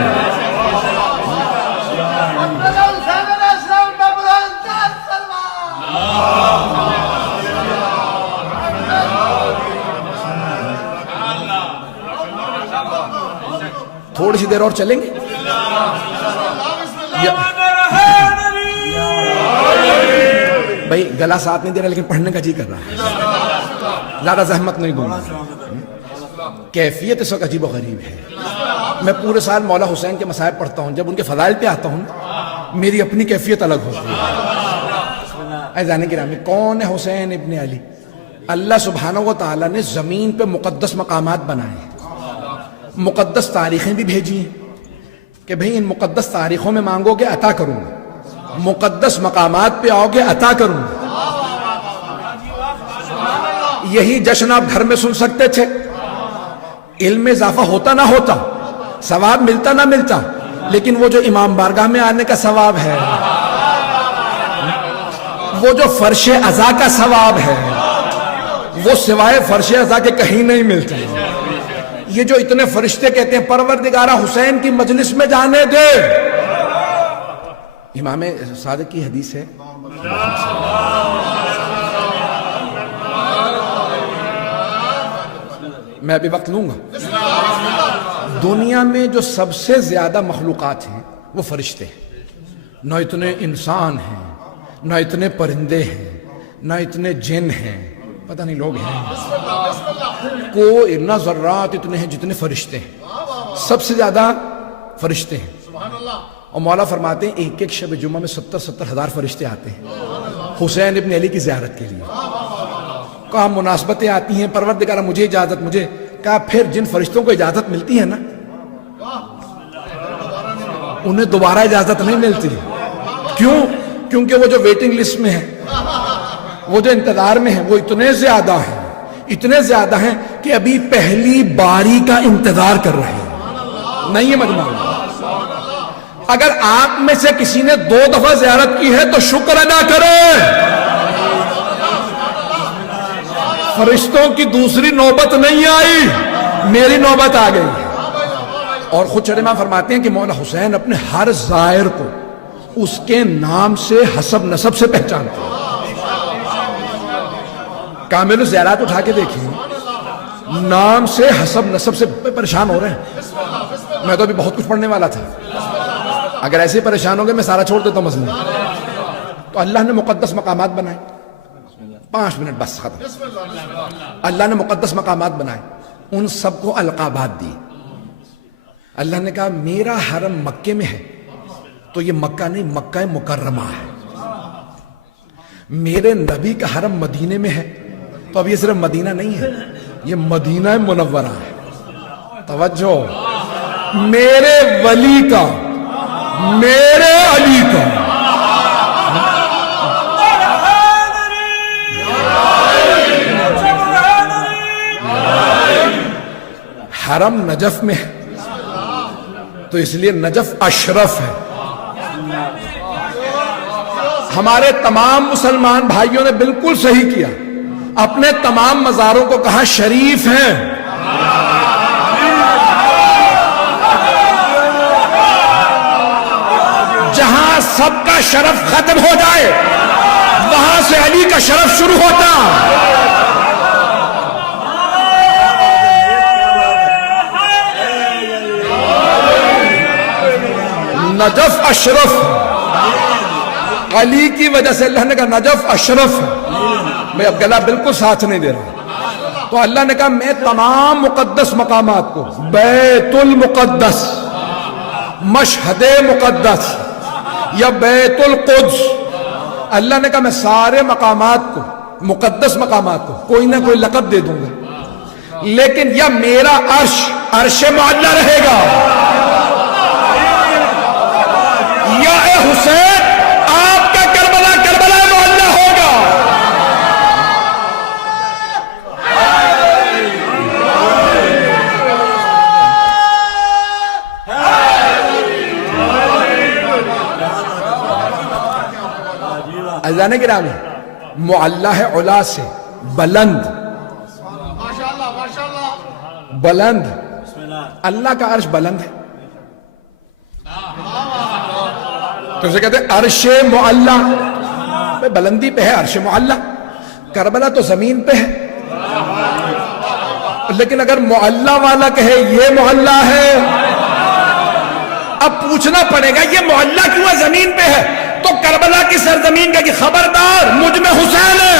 تھوڑی سی دیر اور چلیں گے؟ بھائی گلا ساتھ نہیں دے رہا لیکن پڑھنے کا جی کر رہا ہے، زیادہ زحمت نہیں دوں گا۔ کیفیت اس وقت عجیب و غریب ہے۔ میں پورے سال مولا حسین کے مصائب پڑھتا ہوں، جب ان کے فضائل پہ آتا ہوں میری اپنی کیفیت الگ ہوتی ہے۔ عزیزان گرامی، کون ہے حسین ابن علی؟ اللہ سبحانہ و تعالیٰ نے زمین پہ مقدس مقامات بنائے ہیں، مقدس تاریخیں بھی بھیجی ہیں کہ بھئی ان مقدس تاریخوں میں مانگو گے عطا کروں گا، مقدس مقامات پہ آؤ گے عطا کروں گا۔ یہی جشن آپ گھر میں سن سکتے تھے، علم میں اضافہ ہوتا نہ ہوتا، ثواب ملتا نہ ملتا، لیکن وہ جو امام بارگاہ میں آنے کا ثواب ہے، وہ جو فرش عزا کا ثواب ہے، وہ سوائے فرش عزا کے کہیں نہیں ملتا۔ یہ جو اتنے فرشتے کہتے ہیں پروردگارہ حسین کی مجلس میں جانے دے، امام صادق کی حدیث ہے، میں ابھی وقت لوں گا، دنیا میں جو سب سے زیادہ مخلوقات ہیں وہ فرشتے ہیں، نہ اتنے انسان ہیں، نہ اتنے پرندے ہیں، نہ اتنے جن ہیں، پتہ نہیں لوگ ہیں کوئی، نہ ذرات اتنے ہیں جتنے فرشتے ہیں، سب سے زیادہ فرشتے ہیں۔ اور مولا فرماتے ہیں ایک ایک شب جمعہ میں 70 ہزار فرشتے آتے ہیں حسین ابن علی کی زیارت کے لیے۔ کہا مناسبتیں آتی ہیں، پروردگارہ مجھے اجازت، مجھے کہا پھر جن فرشتوں کو اجازت ملتی ہے نا انہیں دوبارہ اجازت نہیں ملتی۔ کیوں؟ کیونکہ وہ جو ویٹنگ لسٹ میں ہیں، وہ جو انتظار میں ہیں، وہ اتنے زیادہ ہیں، اتنے زیادہ ہیں کہ ابھی پہلی باری کا انتظار کر رہے ہیں، نہیں ہے مجمع۔ اگر آپ میں سے کسی نے 2 دفعہ زیارت کی ہے تو شکر ادا کرے، فرشتوں کی دوسری نوبت نہیں آئی، میری نوبت آ گئی۔ اور خود شرما فرماتے ہیں کہ مولا حسین اپنے ہر زائر کو اس کے نام سے حسب نسب سے پہچانتے ہیں۔ کامل زیارات اٹھا کے دیکھیں، نام سے حسب نسب سے پریشان ہو رہے ہیں۔ میں تو ابھی بہت کچھ پڑھنے والا تھا، اگر ایسے پریشان ہو گئے میں سارا چھوڑ دیتا ہوں مضمون۔ تو اللہ نے مقدس مقامات بنائے، 5 منٹ بس ختم۔ اللہ نے مقدس مقامات بنائے، ان سب کو القابات دی۔ اللہ نے کہا میرا حرم مکے میں ہے تو یہ مکہ نہیں، مکہ مکرمہ ہے۔ میرے نبی کا حرم مدینے میں ہے تو اب یہ صرف مدینہ نہیں ہے، یہ مدینہ منورہ ہے۔ توجہ، میرے ولی کا، میرے علی کا، حرم نجف میں ہے تو اس لیے نجف اشرف ہے۔ ہمارے تمام مسلمان بھائیوں نے بالکل صحیح کیا، اپنے تمام مزاروں کو کہا شریف ہیں۔ جہاں سب کا شرف ختم ہو جائے وہاں سے علی کا شرف شروع ہوتا۔ نجف اشرف، علی کی وجہ سے اللہ نے کہا نجف اشرف۔ میں اب گلا بالکل ساتھ نہیں دے رہا، تو اللہ نے کہا میں تمام مقدس مقامات کو، بیت المقدس، مشہد مقدس یا بیت القدس، اللہ نے کہا میں سارے مقامات کو، مقدس مقامات کو کوئی نہ کوئی لقب دے دوں گا، لیکن یا میرا عرش عرش معلیٰ رہے گا، یا اے حسین آپ کا کربلا کربلا معلیٰ ہوگا۔ عزیزان گرامی، معلیٰ ہے علا سے، بلند، بلند، اللہ کا عرش بلند ہے، تو اسے کہتے ہیں عرش معلیٰ، بلندی پہ ہے عرش معلیٰ۔ کربلا تو زمین پہ ہے، لیکن اگر معلیٰ والا کہے یہ معلیٰ ہے، اب پوچھنا پڑے گا یہ معلیٰ کیوں ہے زمین پہ ہے؟ تو کربلا کی سرزمین کا کہ خبردار مجھ میں حسین ہے۔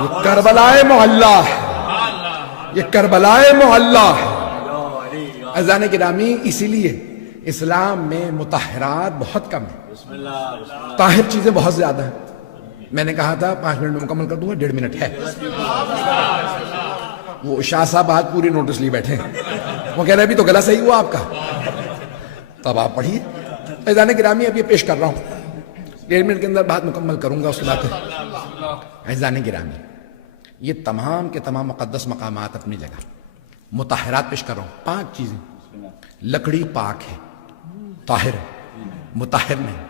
یہ کربلائے معلیٰ ہے، یہ کربلائے معلیٰ ہے۔ عزیزان گرامی، اسی لیے اسلام میں مطہرات بہت کم ہیں۔ طاہر چیزیں بہت زیادہ ہیں. میں نے کہا تھا 5 منٹ میں مکمل کر دوں گا, 1.5 منٹ ہے. وہ شاہ صاحب آج پوری نوٹس لی بیٹھے ہیں, وہ کہہ رہے ابھی تو گلا صحیح ہوا آپ کا. تو اب آپ پڑھیے. عزیزان گرامی, اب یہ پیش کر رہا ہوں, 1.5 منٹ کے اندر بات مکمل کروں گا, اس کے بعد. عزیزان گرامی, یہ تمام کے تمام مقدس مقامات اپنی جگہ, مطہرات پیش کر رہا ہوں. 5 چیزیں. لکڑی پاک ہے, طاہر ہے, مطہر نہیں.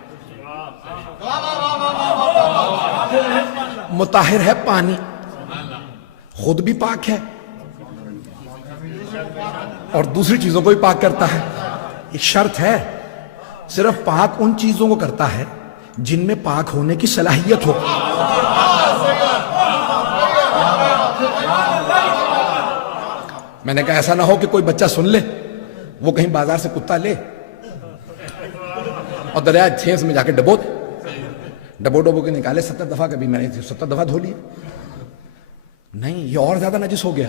مطہر ہے پانی, خود بھی پاک ہے اور دوسری چیزوں کو بھی پاک کرتا ہے. ایک شرط ہے, صرف پاک ان چیزوں کو کرتا ہے جن میں پاک ہونے کی صلاحیت ہو. میں نے کہا ایسا نہ ہو کہ کوئی بچہ سن لے, وہ کہیں بازار سے کتا لے اور دریا چھیس میں جا کے ڈبو کے نکالے 70 دفعہ, کبھی میں نے 70 دفعہ دھو لیا. نہیں, یہ اور زیادہ نجس ہو گیا.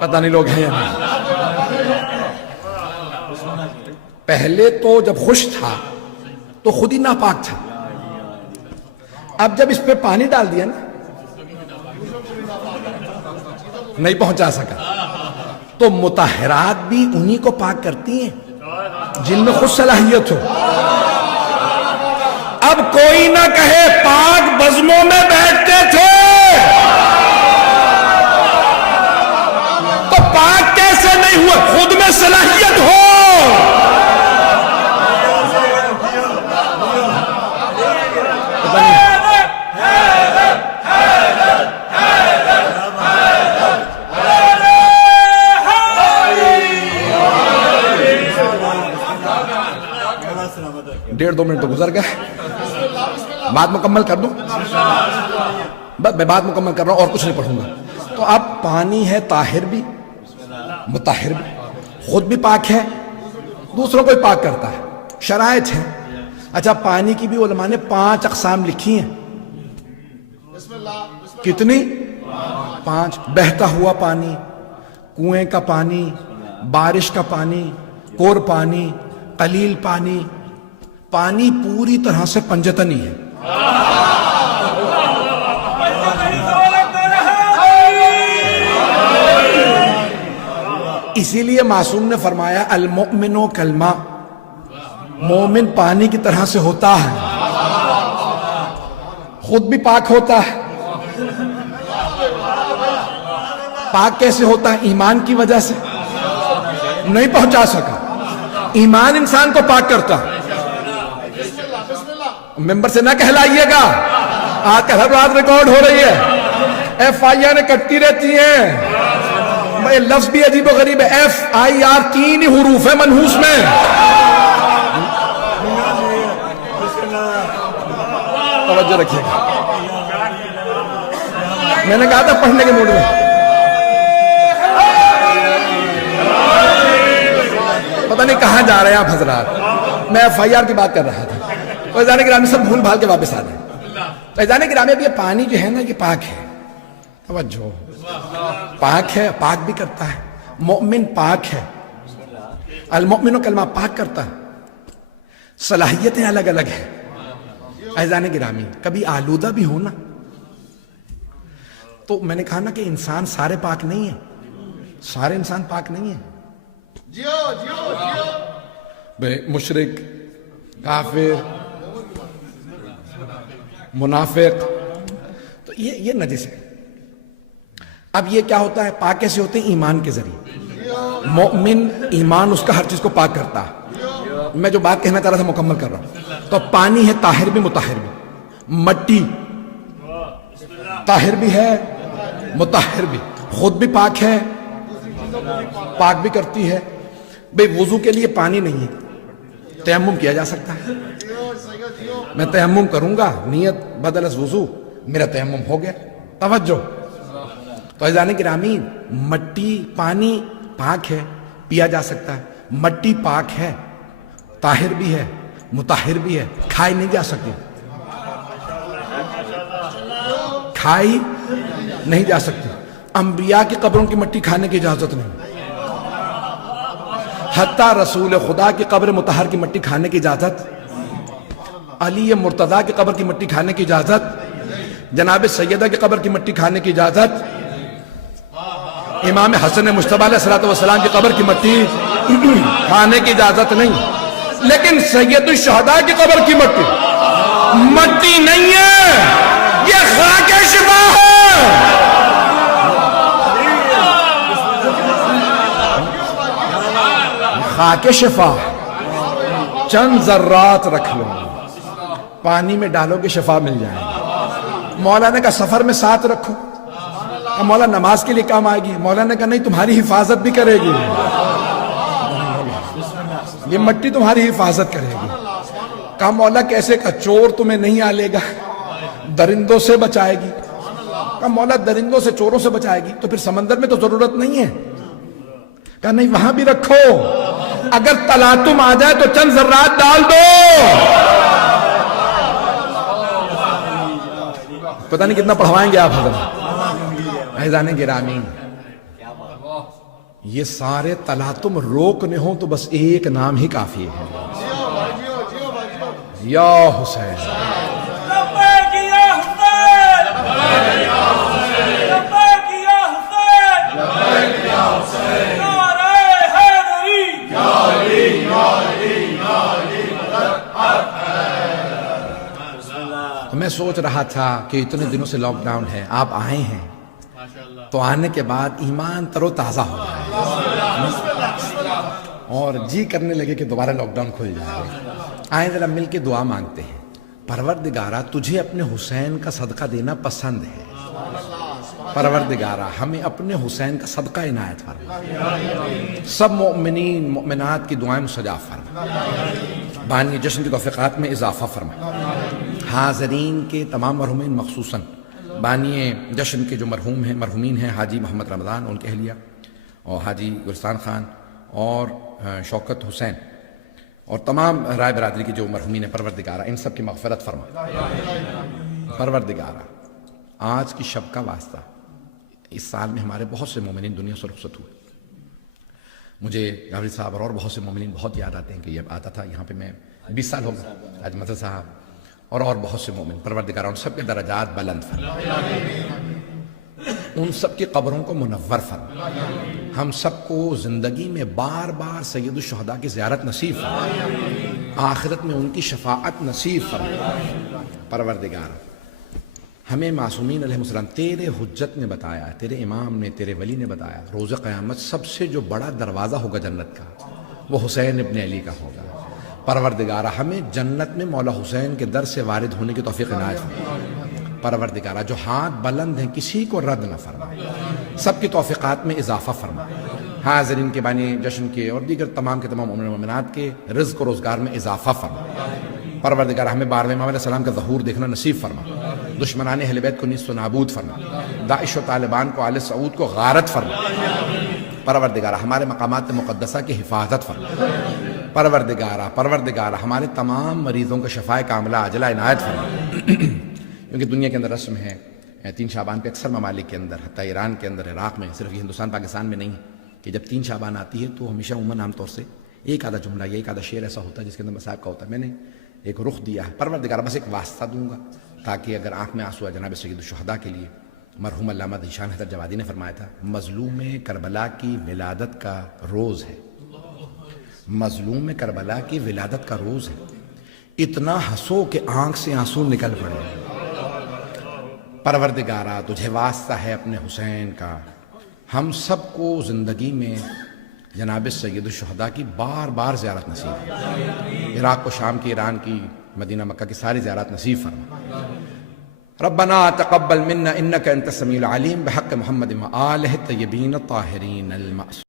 پتہ نہیں لوگ ہیں یا نہیں. پہلے تو جب خشک تھا تو خود ہی ناپاک تھا, اب جب اس پہ پانی ڈال دیا نا, نہیں پہنچا سکا. تو مطہرات بھی انہی کو پاک کرتی ہیں جن میں خود صلاحیت ہو. اب کوئی نہ کہے پاک بزموں میں بیٹھتے تھے, تو پاک کیسے نہیں ہوئے؟ خود میں صلاحیت ہو. ڈیڑھ 2 منٹ تو گزر گئے, بات مکمل کر دوں. میں بات مکمل کر رہا ہوں اور کچھ نہیں پڑھوں گا. تو اب پانی ہے طاہر بھی, مطہر بھی, خود بھی پاک ہے, دوسروں کو بھی پاک کرتا ہے. شرائط ہیں. اچھا, پانی کی بھی علماء نے 5 اقسام لکھی ہیں. کتنی؟ 5. بہتا ہوا پانی, کنویں کا پانی, بارش کا پانی, کور پانی, قلیل پانی. پانی پوری طرح سے پنجتنی ہے. اسی لیے معصوم نے فرمایا المؤمن کالماء, مومن پانی کی طرح سے ہوتا ہے, خود بھی پاک ہوتا ہے. پاک کیسے ہوتا ہے؟ ایمان کی وجہ سے. نہیں پہنچا سکا, ایمان انسان کو پاک کرتا. ممبر سے نہ کہلائیے گا, آج کل ہر رات ریکارڈ ہو رہی ہے, FIR کٹتی رہتی ہیں. لفظ بھی عجیب و غریب ہے, FIR 3 ہی حروف ہے منحوس میں. توجہ رکھیے گا, میں نے کہا تھا پڑھنے کے موڈ میں. پتہ نہیں کہاں جا رہے ہیں آپ حضرات, میں FIR کی بات کر رہا تھا. تو عزیزان گرامی سب بھول بھال کے واپس آ جائیں. تو عزیزان گرامی اب یہ پانی جو ہے نا, یہ پاک ہے. توجہ, پاک ہے, پاک بھی کرتا ہے. مومن پاک ہے, المؤمن کلمہ پاک کرتا ہے. صلاحیتیں الگ الگ ہیں. عزیزان گرامی کبھی آلودہ بھی ہونا, تو میں نے کہا نا کہ انسان سارے پاک نہیں ہیں, سارے انسان پاک نہیں ہیں. مشرک, کافر, منافق, تو یہ نجس ہے. اب یہ کیا ہوتا ہے؟ پاک کیسے ہوتے ہیں؟ ایمان کے ذریعے. مومن ایمان اس کا ہر چیز کو پاک کرتا ہے. میں جو بات کہنا چاہ رہا تھا مکمل کر رہا ہوں. تو پانی ہے طاہر بھی مطہر بھی. مٹی طاہر بھی ہے, مطہر بھی, خود بھی پاک ہے, پاک بھی کرتی ہے. بھئی وضو کے لیے پانی نہیں ہے, تیمم کیا جا سکتا ہے. میں تیمم کروں گا, نیت بدل از وضو, میرا تیمم ہو گیا. توجہ. تو عزیزان گرامی مٹی, پانی پاک ہے, پیا جا سکتا ہے. مٹی پاک ہے, طاہر بھی ہے, مطہر بھی ہے, کھائی نہیں جا سکتی, کھائی نہیں جا سکتی. انبیاء کی قبروں کی مٹی کھانے کی اجازت نہیں. حتیٰ رسول خدا کی قبر مطہر کی مٹی کھانے کی اجازت علی مرتضیٰ کی قبر کی مٹی کھانے کی اجازت، جناب سیدہ کی قبر کی مٹی کھانے کی اجازت، امام حسن مجتبی علیہ السلام کی قبر کی مٹی کھانے کی اجازت نہیں، لیکن سید الشہداء کی قبر کی مٹی نہیں ہے، یہ خاک شفا ہے۔ خاک شفا، چند ذرات رکھ لو، پانی میں ڈالو گے شفا مل جائے گی۔ مولا نے کہا سفر میں ساتھ رکھو، مولا نماز کے لیے کام آئے گی، مولا نے کہا نہیں تمہاری حفاظت بھی کرے گی، یہ مٹی تمہاری حفاظت کرے گی۔ کہا مولا کیسے؟ کہا چور تمہیں نہیں آلے گا، درندوں سے بچائے گی۔ کہا مولا درندوں سے چوروں سے بچائے گی تو پھر سمندر میں تو ضرورت نہیں ہے۔ کہا نہیں وہاں بھی رکھو، اگر تلاطم آ جائے تو چند ذرات ڈال دو۔ پتہ نہیں کتنا پڑھوائیں گے آپ حضرت۔ عزیزان گرامی، یہ سارے تلاطم روکنے ہوں تو بس ایک نام ہی کافی ہے، یا حسین۔ میں سوچ رہا تھا کہ اتنے دنوں سے لاک ڈاؤن ہے، آپ آئے ہیں تو آنے کے بعد ایمان تر و تازہ ہو جائے اور جی کرنے لگے کہ دوبارہ لاک ڈاؤن کھل جائے۔ آئیں ذرا مل کے دعا مانگتے ہیں۔ پروردگارہ تجھے اپنے حسین کا صدقہ دینا پسند ہے، پروردگارہ ہمیں اپنے حسین کا صدقہ عنایت فرما، سب مؤمنین مؤمنات کی دعائیں مستجاب فرما، بانی جشن کی توفیقات میں اضافہ فرما، حاضرین کے تمام مرحومین مخصوصاً بانی جشن کے جو مرحومین ہیں حاجی محمد رمضان، ان کے اہلیہ اور حاجی گلستان خان اور شوکت حسین اور تمام رائے برادری کی جو مرحومین ہیں، پروردگارہ ان سب کی مغفرت فرما۔ پروردگارہ آج کی شب کا واسطہ، اس سال میں ہمارے بہت سے مومنین دنیا سے رخصت ہوئے، مجھے غفری صاحب اور بہت سے مومنین بہت یاد آتے ہیں کہ یہ آتا تھا یہاں پہ، میں 20 سال ہو گئے، حاج مظہر صاحب اور بہت سے مومن، پروردگارہ ان سب کے درجات بلند فرما، ان سب کی قبروں کو منور فرما، ہم سب کو زندگی میں بار بار سید الشہداء کی زیارت نصیب فرما، آخرت میں ان کی شفاعت نصیب فرما۔ پروردگارہ ہمیں معصومین علیہ السلام تیرے حجت نے بتایا، تیرے امام نے، تیرے ولی نے بتایا، روز قیامت سب سے جو بڑا دروازہ ہوگا جنت کا وہ حسین ابن علی کا ہوگا۔ پروردگارہ ہمیں جنت میں مولا حسین کے در سے وارد ہونے کی توفیق عنایت فرما۔ پروردگارہ جو ہاتھ بلند ہیں کسی کو رد نہ فرما، سب کی توفیقات میں اضافہ فرما، حاضرین کے بانی جشن کے اور دیگر تمام کے تمام مومنین و مومنات کے رزق و روزگار میں اضافہ فرما۔ پروردگارہ ہمیں 12ویں امام علیہ السلام کا ظہور دیکھنا نصیب فرما، دشمنان اہل بیت کو نیست و نابود فرما، داعش و طالبان کو آل سعود کو غارت فرما۔ پروردگارہ ہمارے مقامات مقدسہ کی حفاظت فرما۔ پروردگارہ ہمارے تمام مریضوں کو شفائے کاملہ عاجلہ عنایت فرما، کیونکہ دنیا کے اندر رسم ہے 3 شعبان پہ اکثر ممالک کے اندر، حتیٰ ایران کے اندر، عراق میں، صرف یہ ہندوستان پاکستان میں نہیں ہے، کہ جب 3 شعبان آتی ہے تو ہمیشہ عموماً عام طور سے ایک آدھا جملہ یا ایک آدھا شعر ایسا ہوتا ہے جس کے اندر مصائب کا ہوتا ہے۔ میں نے ایک رخ دیا ہے، پروردگارہ بس ایک واسطہ دوں گا تاکہ اگر آنکھ میں آنسو ہے جناب سید الشہداء کے لیے، مرحوم علامہ ذیشان حضرت جوادی نے فرمایا تھا مظلوم کربلا کی ولادت کا روز ہے، مظلوم کربلا کی ولادت کا روز ہے، اتنا ہنسو کہ آنکھ سے آنسو نکل پڑے۔ پروردگارہ تجھے واسطہ ہے اپنے حسین کا، ہم سب کو زندگی میں جناب سید الشہداء کی بار بار زیارت نصیب، عراق و شام کی، ایران کی، مدینہ مکہ کی ساری زیارت نصیب فرما۔ ربنا تقبل منا انك انت السميع العليم بحق محمد وآله الطيبين الطاهرين المعصومين۔